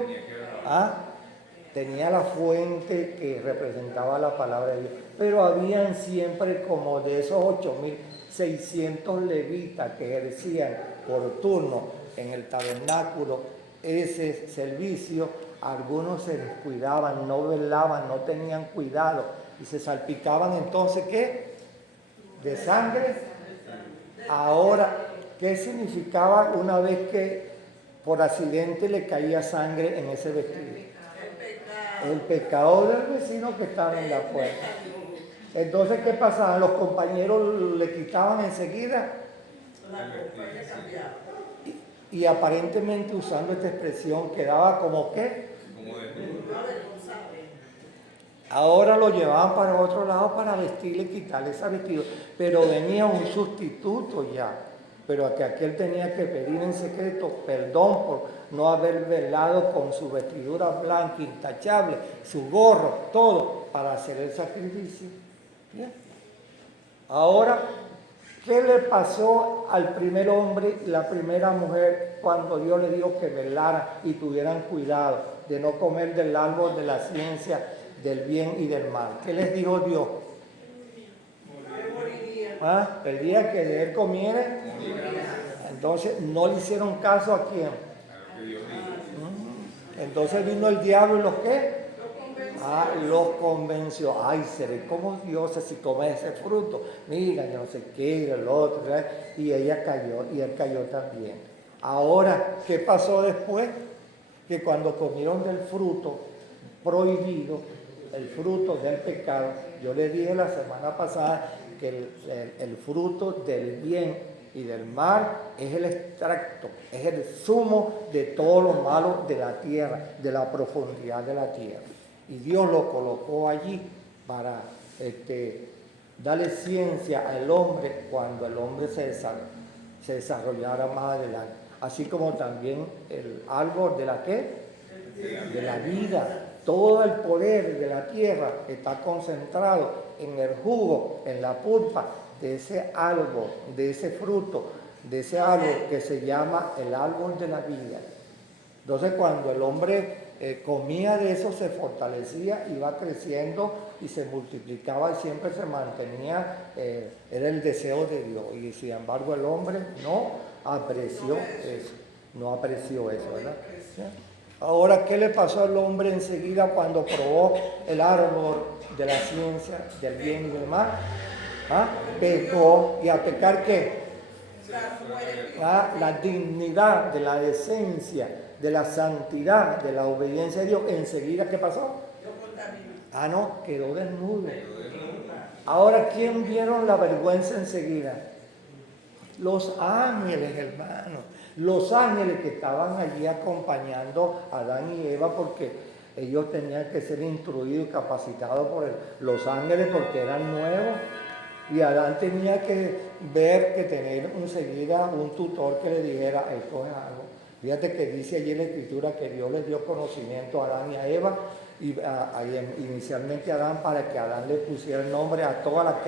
tenía la fuente que representaba la palabra de Dios. Pero habían siempre como de esos 8.600 levitas que ejercían por turno en el tabernáculo ese servicio. Algunos se descuidaban, no velaban, no tenían cuidado y se salpicaban. Entonces, ¿qué? De sangre. Ahora, ¿qué significaba una vez que por accidente le caía sangre en ese vestido? El pecado del vecino que estaba en la puerta. Entonces, ¿qué pasaba? Los compañeros le quitaban enseguida. Y aparentemente, usando esta expresión, quedaba como ¿qué? Ahora lo llevaban para otro lado para vestirle y quitarle ese vestido. Pero venía un sustituto ya. Pero que aquel tenía que pedir en secreto perdón por no haber velado con su vestidura blanca, intachable, su gorro, todo, para hacer el sacrificio. ¿Bien? Ahora, ¿qué le pasó al primer hombre y la primera mujer cuando Dios le dijo que velaran y tuvieran cuidado de no comer del árbol de la ciencia del bien y del mal? ¿Qué les dijo Dios? El día que de él comiera, entonces no le hicieron caso a quién. Entonces vino el diablo y los ¿qué? Los convenció. Ay, seré como dioses si comes ese fruto. Mira, yo no sé qué, el otro, ¿verdad? Y ella cayó y él cayó también. Ahora, ¿qué pasó después? Que cuando comieron del fruto prohibido, el fruto del pecado, yo les dije la semana pasada que el fruto del bien y del mal es el extracto, es el zumo de todo lo malo de la tierra, de la profundidad de la tierra. Y Dios lo colocó allí para darle ciencia al hombre cuando el hombre se desarrollara más adelante. Así como también el árbol de la ¿qué? De la vida. Todo el poder de la tierra está concentrado en el jugo, en la pulpa de ese árbol, de ese fruto, de ese árbol que se llama el árbol de la vida. Entonces, cuando el hombre comía de eso, se fortalecía, iba creciendo y se multiplicaba y siempre se mantenía, era el deseo de Dios. Y sin embargo, el hombre no apreció eso, ¿verdad? ¿Sí? Ahora, ¿qué le pasó al hombre enseguida cuando probó el árbol de la ciencia del bien y del mal? Pecó. ¿Y a pecar qué? La dignidad de la decencia, de la santidad, de la obediencia a Dios, enseguida, ¿qué pasó? No, quedó desnudo. Ahora, ¿quién vieron la vergüenza enseguida? Los ángeles, hermanos. Los ángeles que estaban allí acompañando a Adán y Eva, porque ellos tenían que ser instruidos y capacitados por los ángeles porque eran nuevos. Y Adán tenía que ver, que tener enseguida un tutor que le dijera, esto es algo. Fíjate que dice allí en la Escritura que Dios les dio conocimiento a Adán y a Eva, y inicialmente a Adán, para que Adán le pusiera el nombre a toda la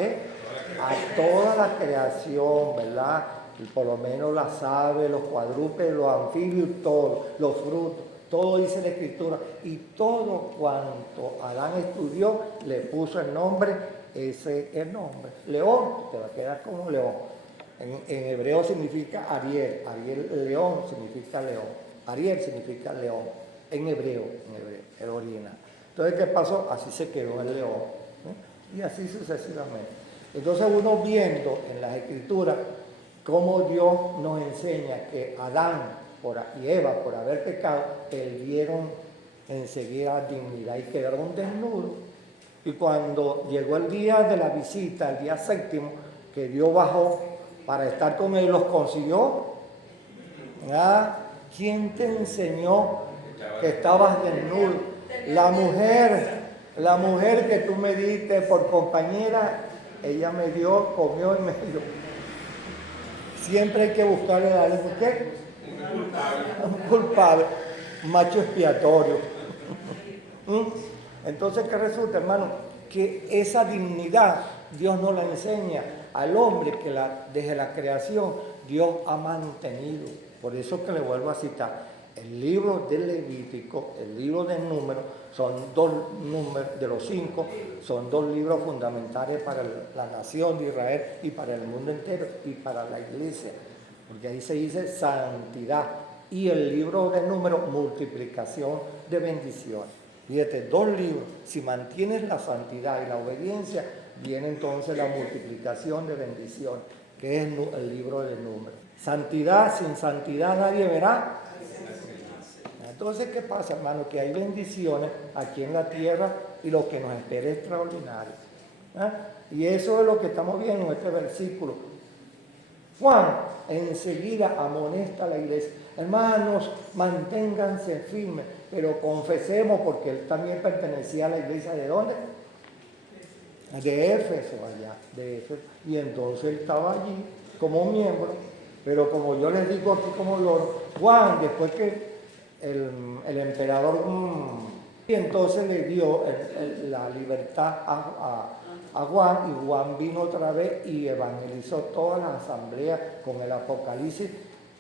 creación, ¿verdad? Y por lo menos las aves, los cuadrúpedos, los anfibios, todo, los frutos, todo dice la Escritura. Y todo cuanto Adán estudió, le puso el nombre, ese es el nombre. León, te va a quedar como un león. En hebreo significa Ariel. Ariel, león, significa león. Ariel significa león. En hebreo, el original. Entonces, ¿qué pasó? Así se quedó el león. Y así sucesivamente. Entonces, uno viendo en las Escrituras cómo Dios nos enseña que Adán y Eva, por haber pecado, perdieron enseguida dignidad y quedaron desnudos. Y cuando llegó el día de la visita, el día séptimo, que Dios bajó para estar con ellos, los consiguió. ¿Quién te enseñó que estabas desnudo? La mujer que tú me diste por compañera, ella me dio, comió y me dio. Siempre hay que buscarle a alguien, ¿qué? Un culpable, un macho expiatorio. Entonces, ¿qué resulta, hermano? Que esa dignidad Dios nos la enseña al hombre que desde la creación Dios ha mantenido. Por eso que le vuelvo a citar, el libro del Levítico, el libro del Número, son dos números, de los 5, son dos libros fundamentales para la nación de Israel y para el mundo entero y para la iglesia. Porque ahí se dice santidad. Y el libro del Número, multiplicación de bendiciones. Fíjate, dos libros. Si mantienes la santidad y la obediencia, viene entonces la multiplicación de bendiciones, que es el libro del Número. Santidad, sin santidad nadie verá. Entonces, ¿qué pasa, hermano? Que hay bendiciones aquí en la tierra y lo que nos espera es extraordinario. Y eso es lo que estamos viendo en este versículo. Juan enseguida amonesta a la iglesia. Hermanos, manténganse firmes, pero confesemos, porque él también pertenecía a la iglesia ¿de dónde? De Éfeso, allá, de Éfeso. Y entonces él estaba allí como miembro, pero como yo les digo aquí como loro, Juan, después que el emperador, y entonces le dio la libertad a Juan, y Juan vino otra vez y evangelizó todas las asambleas con el Apocalipsis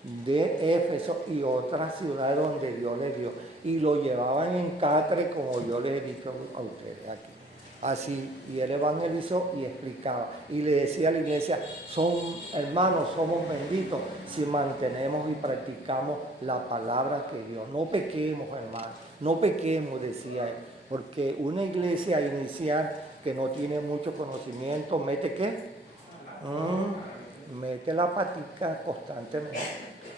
de Éfeso y otras ciudades donde Dios le dio, y lo llevaban en catre, como yo les he dicho a ustedes aquí. Así, y él evangelizó y explicaba, y le decía a la iglesia, hermanos, somos benditos si mantenemos y practicamos la palabra que Dios. No pequemos, hermanos, no pequemos, decía él, porque una iglesia inicial que no tiene mucho conocimiento, ¿mete qué? Mete la patica constantemente.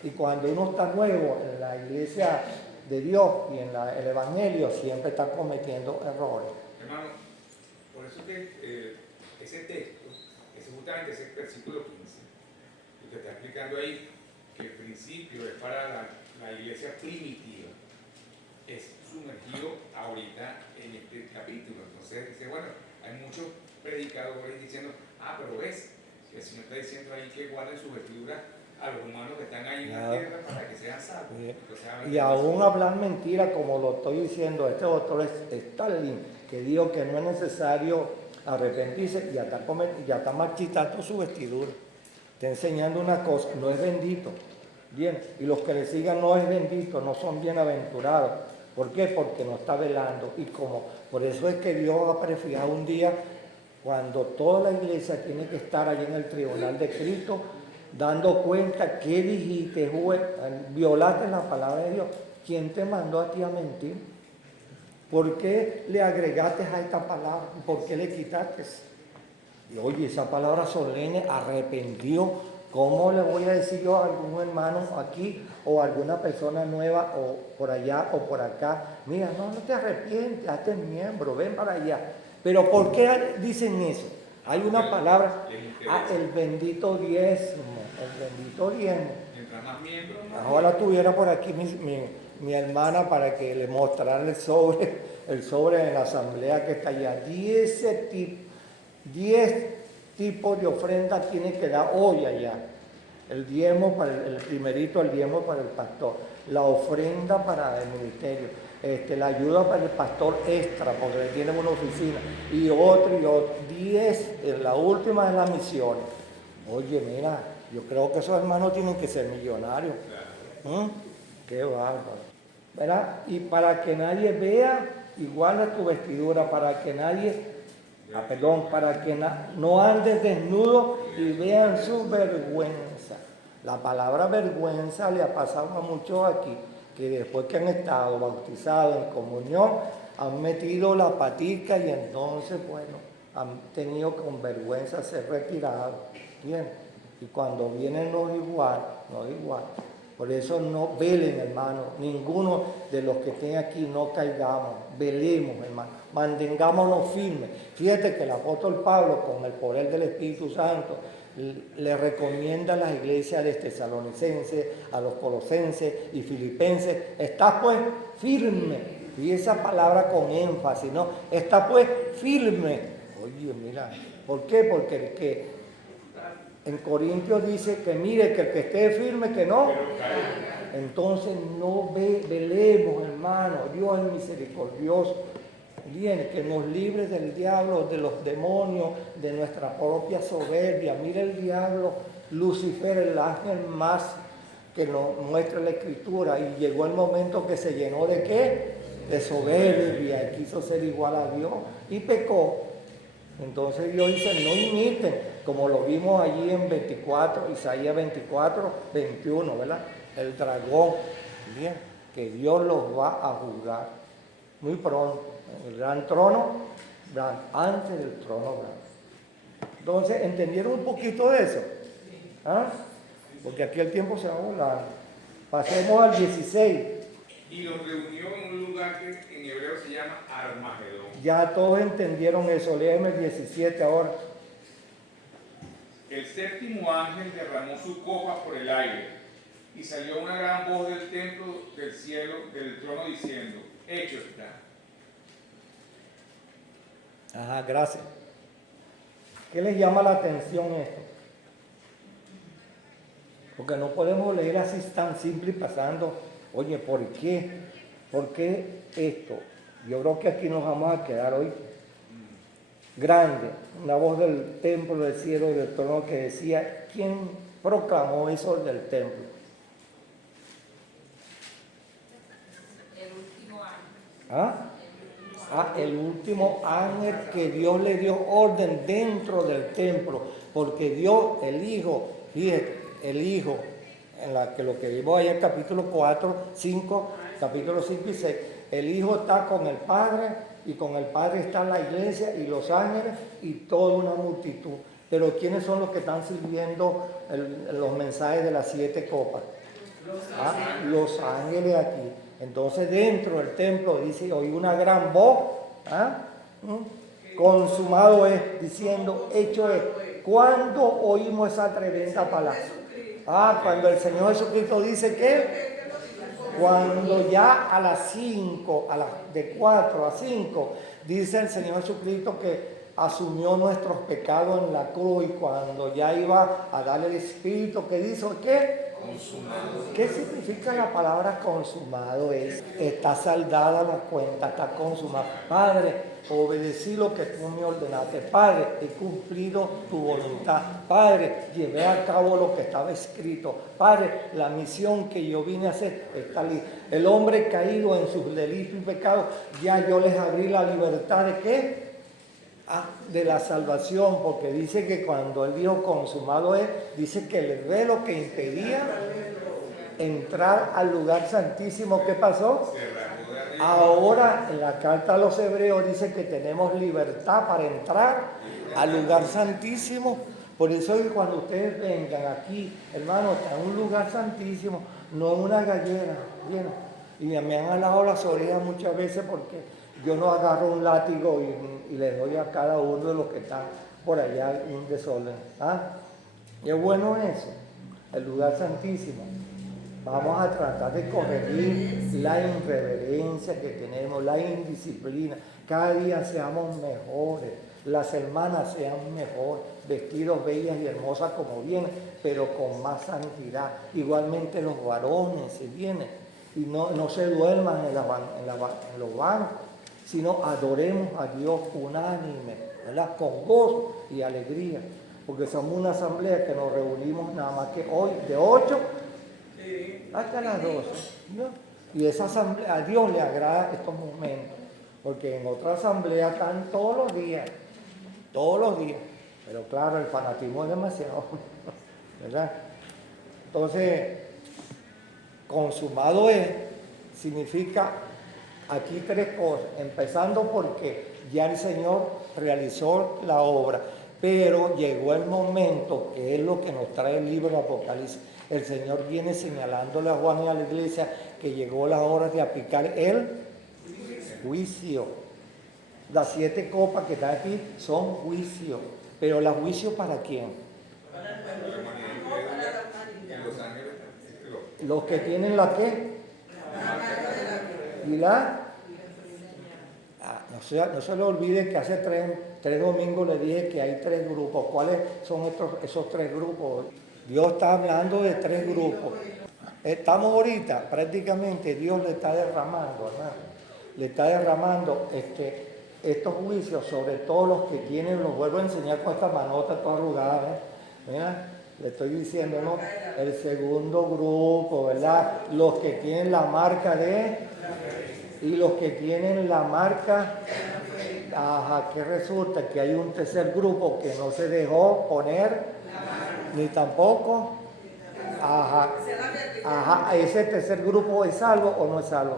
Y cuando uno está nuevo en la iglesia de Dios y en el Evangelio, siempre está cometiendo errores. Hermano, por eso que ese texto, es justamente ese versículo 15, que te está explicando ahí que el principio es para la iglesia primitiva, es sumergido ahorita en este capítulo. Entonces dice, bueno, hay muchos predicadores diciendo, pero ves, el Señor está diciendo ahí que guarden su vestidura a los humanos que están ahí en la tierra para que sean salvos. Y aún hablar mentira, como lo estoy diciendo, este doctor Stalin, que dijo que no es necesario arrepentirse, y ya está marchitando su vestidura. Está enseñando una cosa, no es bendito. Bien, y los que le sigan no es bendito, no son bienaventurados. ¿Por qué? Porque no está velando. Y por eso es que Dios ha prefijado un día cuando toda la iglesia tiene que estar allí en el tribunal de Cristo, dando cuenta qué dijiste, violaste la palabra de Dios. ¿Quién te mandó a ti a mentir? ¿Por qué le agregaste a esta palabra? ¿Por qué le quitaste? Y oye, esa palabra solemne, arrepentió, ¿Cómo le voy a decir yo a algún hermano aquí o a alguna persona nueva o por allá o por acá? Mira, no te arrepientes, hazte miembro, ven para allá. Pero ¿por qué dicen eso? Hay una palabra, el bendito diezmo, el bendito diezmo. Mientras más miembros, más Ahora tuviera por aquí mi hermana para que le mostrara el sobre en la asamblea que está allá. 10 tipos de ofrenda tiene que dar hoy allá. El diezmo para el primerito, el diezmo para el pastor. La ofrenda para el ministerio. La ayuda para el pastor extra, porque le tienen una oficina. Y otro. 10, la última es la misiones. Oye, mira, yo creo que esos hermanos tienen que ser millonarios. Qué bárbaro. ¿Verdad? Y para que nadie vea, iguala tu vestidura, para que nadie, para que no andes desnudo y vean su vergüenza. La palabra vergüenza le ha pasado a muchos aquí, que después que han estado bautizados en comunión, han metido la patica y entonces, bueno, han tenido con vergüenza ser retirados. Bien. Y cuando vienen no es igual. Por eso no velen, hermano. Ninguno de los que estén aquí no caigamos. Velemos, hermano. Mantengámonos firmes. Fíjate que el apóstol Pablo, con el poder del Espíritu Santo, le recomienda a las iglesias de Tesalonicenses, a los colosenses y filipenses, está pues firme. Y esa palabra con énfasis, ¿no? Está pues firme. Oye, mira, ¿por qué? Porque el que en Corintios dice que mire, que el que esté firme, que no. Entonces no velemos, hermano. Dios es misericordioso. Bien, que nos libre del diablo, de los demonios, de nuestra propia soberbia. Mira el diablo, Lucifer, el ángel más que nos muestra la Escritura. Y llegó el momento que se llenó de ¿qué? De soberbia. Y quiso ser igual a Dios y pecó. Entonces Dios dice, no imiten, como lo vimos allí en Isaías 24, 21, ¿verdad? El dragón, bien, que Dios los va a juzgar muy pronto, en el gran trono blanco, antes del trono blanco. Entonces, ¿entendieron un poquito de eso? ¿Ah? Porque aquí el tiempo se va volando. Pasemos al 16. y los reunió en un lugar que en hebreo se llama Armagedón. Ya todos entendieron eso. Léeme el 17 ahora. El séptimo ángel derramó su copa por el aire, y salió una gran voz del templo del cielo, del trono, diciendo, hecho está. Ajá, gracias. ¿Qué les llama la atención esto? Porque no podemos leer así tan simple y pasando, oye, ¿por qué? ¿Por qué esto? Yo creo que aquí nos vamos a quedar hoy. Grande, una voz del templo, del cielo, del trono que decía, ¿quién proclamó eso del templo? El último ángel. ¿Ah? El último ángel que Dios le dio orden dentro del templo, porque Dios, el Hijo, fíjate, el Hijo, en la que lo que vimos ahí en capítulo 4, 5, capítulo 5 y 6, el Hijo está con el Padre, y con el Padre está la iglesia y los ángeles y toda una multitud. Pero ¿quiénes son los que están sirviendo los mensajes de las 7 copas? Los ángeles aquí. Entonces dentro del templo dice, oí una gran voz, consumado es, diciendo, hecho es. ¿Cuándo oímos esa tremenda palabra? Cuando el Señor Jesucristo dice que cuando ya a las 5, de 4 a 5, dice el Señor Jesucristo que asumió nuestros pecados en la cruz, y cuando ya iba a darle el Espíritu, que dijo, ¿qué? Consumado. ¿Qué significa la palabra consumado? Está saldada la cuenta, está consumada. Padre, obedecí lo que tú me ordenaste. Padre, he cumplido tu voluntad. Padre, llevé a cabo lo que estaba escrito. Padre, la misión que yo vine a hacer está lista. El hombre caído en sus delitos y pecados, ya yo les abrí la libertad de ¿qué? De la salvación, porque dice que cuando él dijo consumado es, dice que el velo que impedía entrar al lugar santísimo, ¿qué pasó? Ahora en la carta a los hebreos dice que tenemos libertad para entrar al lugar santísimo, Por eso es que cuando ustedes vengan aquí, hermano, está en un lugar santísimo, no en una gallera, ¿bien? Y me han jalado las orejas muchas veces porque yo no agarro un látigo y le doy a cada uno de los que están por allá un desorden. ¿Ah? Y es bueno eso, el lugar santísimo. Vamos a tratar de corregir la irreverencia que tenemos, la indisciplina. Cada día seamos mejores, las hermanas sean mejores, vestidos bellas y hermosas como vienen, pero con más santidad. Igualmente los varones, si vienen, y no se duerman en los bancos, sino adoremos a Dios unánime, ¿verdad? Con gozo y alegría, porque somos una asamblea que nos reunimos nada más que hoy, de 8 hasta las 12, ¿no? Y esa asamblea, a Dios le agrada estos momentos, porque en otra asamblea están todos los días, pero claro, el fanatismo es demasiado, ¿verdad? Entonces, consumado es, significa aquí 3 cosas, empezando porque ya el Señor realizó la obra, pero llegó el momento, que es lo que nos trae el libro de Apocalipsis. El Señor viene señalándole a Juan y a la iglesia que llegó la hora de aplicar el juicio. Las 7 copas que están aquí son juicios, pero ¿la juicio para quién? Para el pueblo, no para la humanidad. Los ángeles, Los que tienen la qué La marca de la vida. y la... no se le olvide que hace 3 domingos le dije que hay 3 grupos. ¿Cuáles son esos 3 grupos? Dios está hablando de 3 grupos. Estamos ahorita, prácticamente Dios le está derramando, hermano. Le está derramando estos juicios sobre todos los que tienen, los vuelvo a enseñar con esta manota toda arrugada, ¿eh? Mira, le estoy diciendo, ¿no? El segundo grupo, ¿verdad? Los que tienen la marca y los que tienen la marca, ajá, que resulta que hay un tercer grupo que no se dejó poner, ni tampoco, ajá, ese tercer grupo ¿es salvo o no es salvo?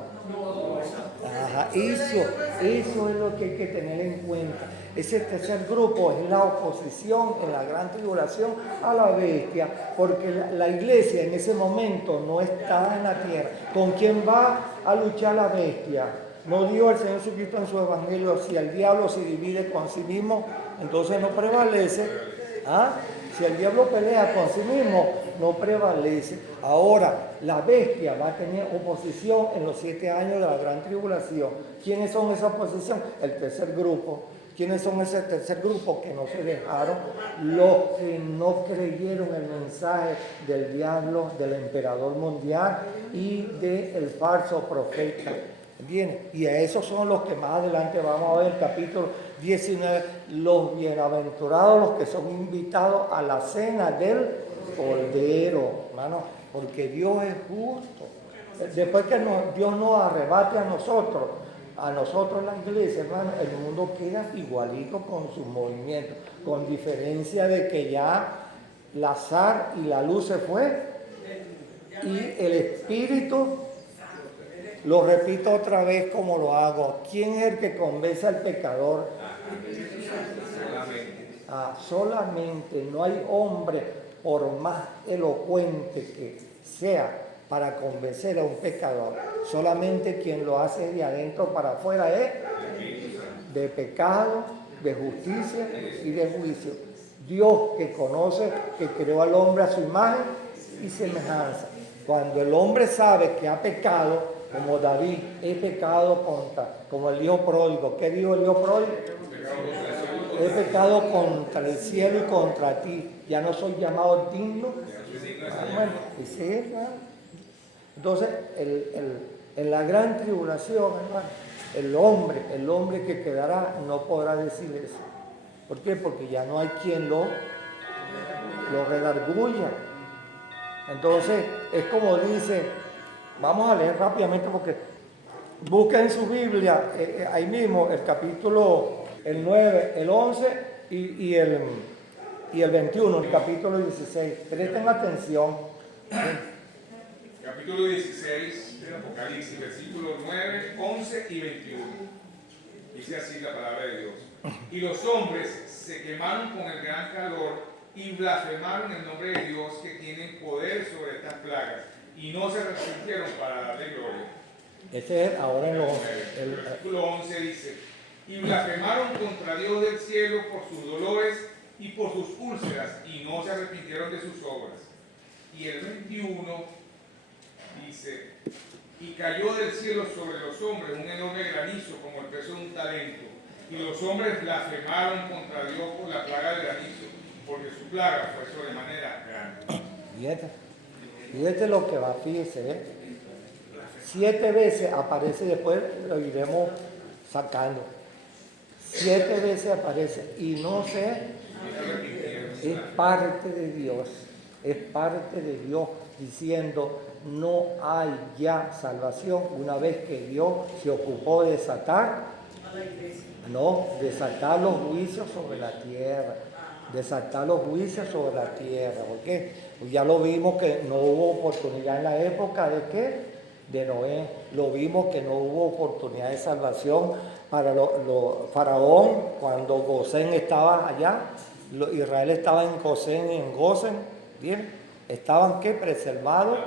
Ajá, eso es lo que hay que tener en cuenta. Ese tercer grupo es la oposición en la gran tribulación a la bestia, porque la iglesia en ese momento no está en la tierra. ¿Con quién va a luchar la bestia? No dijo el Señor Jesucristo en su evangelio, si el diablo se divide con sí mismo, entonces no prevalece. ¿Ah? Si el diablo pelea con sí mismo, no prevalece. Ahora, la bestia va a tener oposición en los 7 años de la gran tribulación. ¿Quiénes son esa oposición? El tercer grupo. ¿Quiénes son ese tercer grupo? Que no se dejaron, los que no creyeron el mensaje del diablo, del emperador mundial y del falso profeta. ¿Entiendes? Y a esos son los que más adelante vamos a ver el capítulo 19, los bienaventurados, los que son invitados a la cena del Cordero, hermano, porque Dios es justo. Después que Dios nos arrebate a nosotros la iglesia, hermano, el mundo queda igualito con sus movimientos, con diferencia de que ya la azar y la luz se fue y el espíritu, lo repito otra vez como lo hago, ¿quién es el que convence al pecador? Solamente, no hay hombre, por más elocuente que sea, para convencer a un pecador. Solamente quien lo hace de adentro para afuera es de pecado, de justicia y de juicio. Dios que conoce, que creó al hombre a su imagen y semejanza. Cuando el hombre sabe que ha pecado, como David, he pecado como el hijo pródigo. ¿Qué dijo el hijo pródigo? He pecado contra el cielo y contra ti. Ya no soy llamado digno. Bueno, y sí, ¿no? Entonces, en la gran tribulación, hermano, el hombre que quedará no podrá decir eso. ¿Por qué? Porque ya no hay quien lo redarguya. Entonces, es como dice, vamos a leer rápidamente porque busca en su Biblia, ahí mismo, el capítulo, el 9, el 11 y el 21, el capítulo 16. Presten atención. Capítulo 16 de Apocalipsis, versículos 9, 11 y 21. Dice así la palabra de Dios. Y los hombres se quemaron con el gran calor y blasfemaron el nombre de Dios que tiene poder sobre estas plagas y no se arrepintieron para darle gloria. Ese es ahora en los... El versículo 11 dice, y blasfemaron contra Dios del cielo por sus dolores y por sus úlceras y no se arrepintieron de sus obras. Y el 21 dice, y cayó del cielo sobre los hombres un enorme granizo como el peso de un talento. Y los hombres blasfemaron contra Dios por la plaga del granizo, porque su plaga fue sobremanera grande. Fíjate lo que va, fíjese, ¿eh? 7 veces aparece, después lo iremos sacando. 7 veces aparece y no sé, es parte de Dios, diciendo no hay ya salvación una vez que Dios se ocupó de desatar los juicios sobre la tierra, porque ya lo vimos que no hubo oportunidad en la época de ¿qué? De Noé, lo vimos que no hubo oportunidad de salvación para Faraón cuando Gosén estaba allá, Israel estaba en Gosén, ¿bien? Estaban ¿qué? Preservados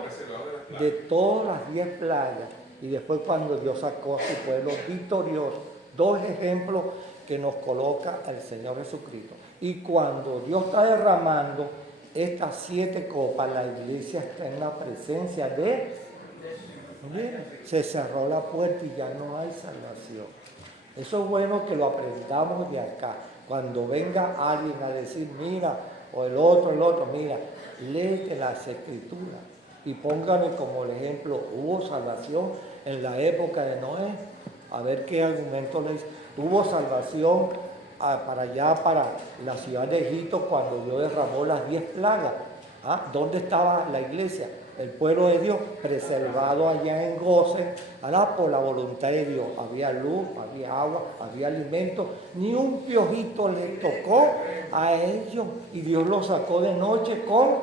de todas las 10 plagas, y después cuando Dios sacó a su pueblo victorioso. 2 ejemplos que nos coloca el Señor Jesucristo. Y cuando Dios está derramando estas 7 copas, la iglesia está en la presencia de... Se cerró la puerta y ya no hay salvación. Eso es bueno que lo aprendamos de acá. Cuando venga alguien a decir, mira, o el otro, mira, léete las escrituras y póngame como el ejemplo. Hubo salvación en la época de Noé. A ver qué argumento le dice. Hubo salvación para allá, para la ciudad de Egipto, cuando Dios derramó las 10 plagas. ¿Dónde estaba la iglesia? El pueblo de Dios preservado allá en Gosén, por la voluntad de Dios. Había luz, había agua, había alimento. Ni un piojito le tocó a ellos. Y Dios los sacó de noche con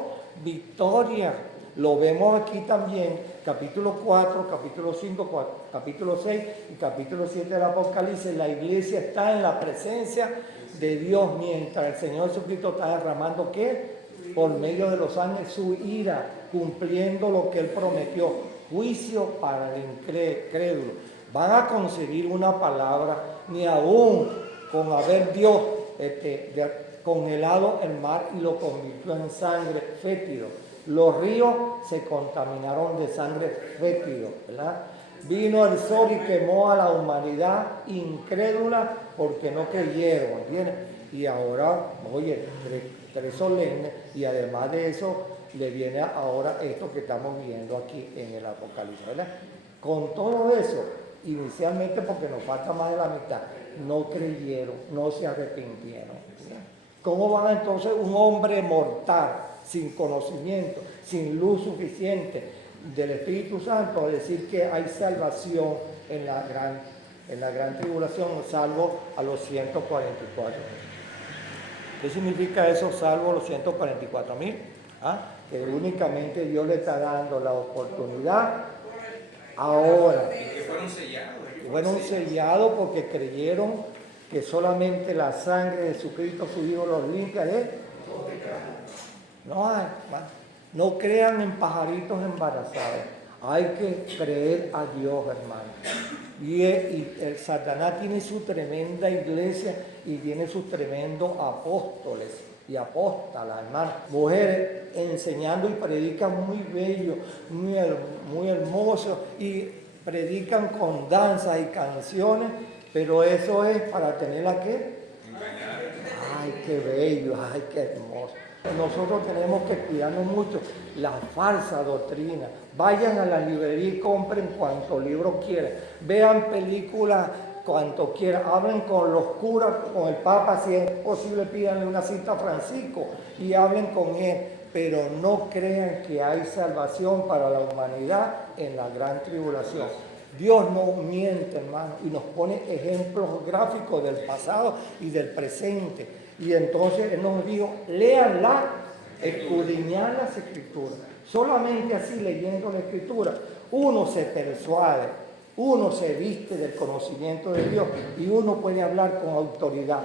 victoria. Lo vemos aquí también, capítulo 4, capítulo 5, capítulo 6 y capítulo 7 del Apocalipsis. La iglesia está en la presencia de Dios mientras el Señor Jesucristo está derramando ¿qué? Por medio de los ángeles su ira, cumpliendo lo que Él prometió. Juicio para el incrédulo. Van a concebir una palabra, ni aún con haber Dios congelado el mar y lo convirtió en sangre fétido. Los ríos se contaminaron de sangre fétido, ¿verdad? Vino el sol y quemó a la humanidad incrédula porque no creyeron, ¿entiendes? Y ahora, oye, tres solemnes, y además de eso, le viene ahora esto que estamos viendo aquí en el Apocalipsis, ¿verdad? Con todo eso, inicialmente porque nos falta más de la mitad, no creyeron, no se arrepintieron. ¿Sí? ¿Cómo va entonces un hombre mortal, sin conocimiento, sin luz suficiente del Espíritu Santo, a decir que hay salvación en la gran tribulación, salvo a los 144? ¿Qué significa eso, salvo a los 144,000? Que únicamente Dios le está dando la oportunidad ahora. Y que fueron sellados. Fueron sellados porque creyeron que solamente la sangre de Jesucristo, su Hijo, los limpia de... No crean en pajaritos embarazados. Hay que creer a Dios, hermano. Y el Satanás tiene su tremenda iglesia y tiene sus tremendos apóstoles y apóstolas, hermano. Mujeres enseñando y predican muy bello, muy hermoso, y predican con danzas y canciones, pero eso es para tenerla ¿qué? Ay, qué bello, ay, qué hermoso. Nosotros tenemos que cuidarnos mucho la falsa doctrina. Vayan a la librería y compren cuantos libros quieran. Vean películas cuanto quieran. Hablen con los curas, con el Papa, si es posible, pídanle una cita a Francisco y hablen con él. Pero no crean que hay salvación para la humanidad en la gran tribulación. Dios no miente, hermano, y nos pone ejemplos gráficos del pasado y del presente. Y entonces Él nos dijo, léanla, escudriñad las Escrituras. Solamente así, leyendo la Escritura, uno se persuade, uno se viste del conocimiento de Dios y uno puede hablar con autoridad.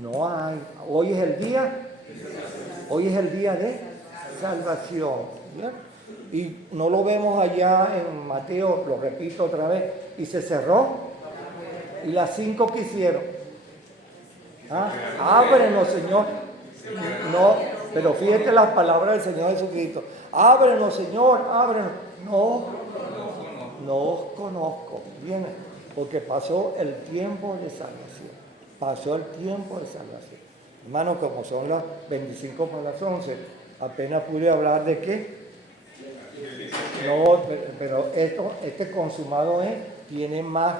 No hay, hoy es el día Hoy es el día de salvación. ¿Bien? Y no lo vemos allá en Mateo, lo repito otra vez, y se cerró. Y las 5 que hicieron. Ábrenos, Señor. No, pero fíjate las palabras del Señor Jesucristo. Ábrenos, Señor, ábrenos. No os conozco. Bien, porque pasó el tiempo de salvación. Pasó el tiempo de salvación. Hermano, como son las 25 para las 11, apenas pude hablar de qué. No, pero este consumado tiene más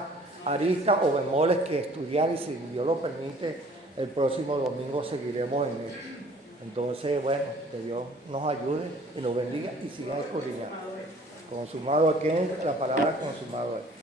aristas o bemoles que estudiar, y si Dios lo permite, el próximo domingo seguiremos en él. Entonces, bueno, que Dios nos ayude y nos bendiga y siga escudriñando. Consumado aquí, la palabra consumado es.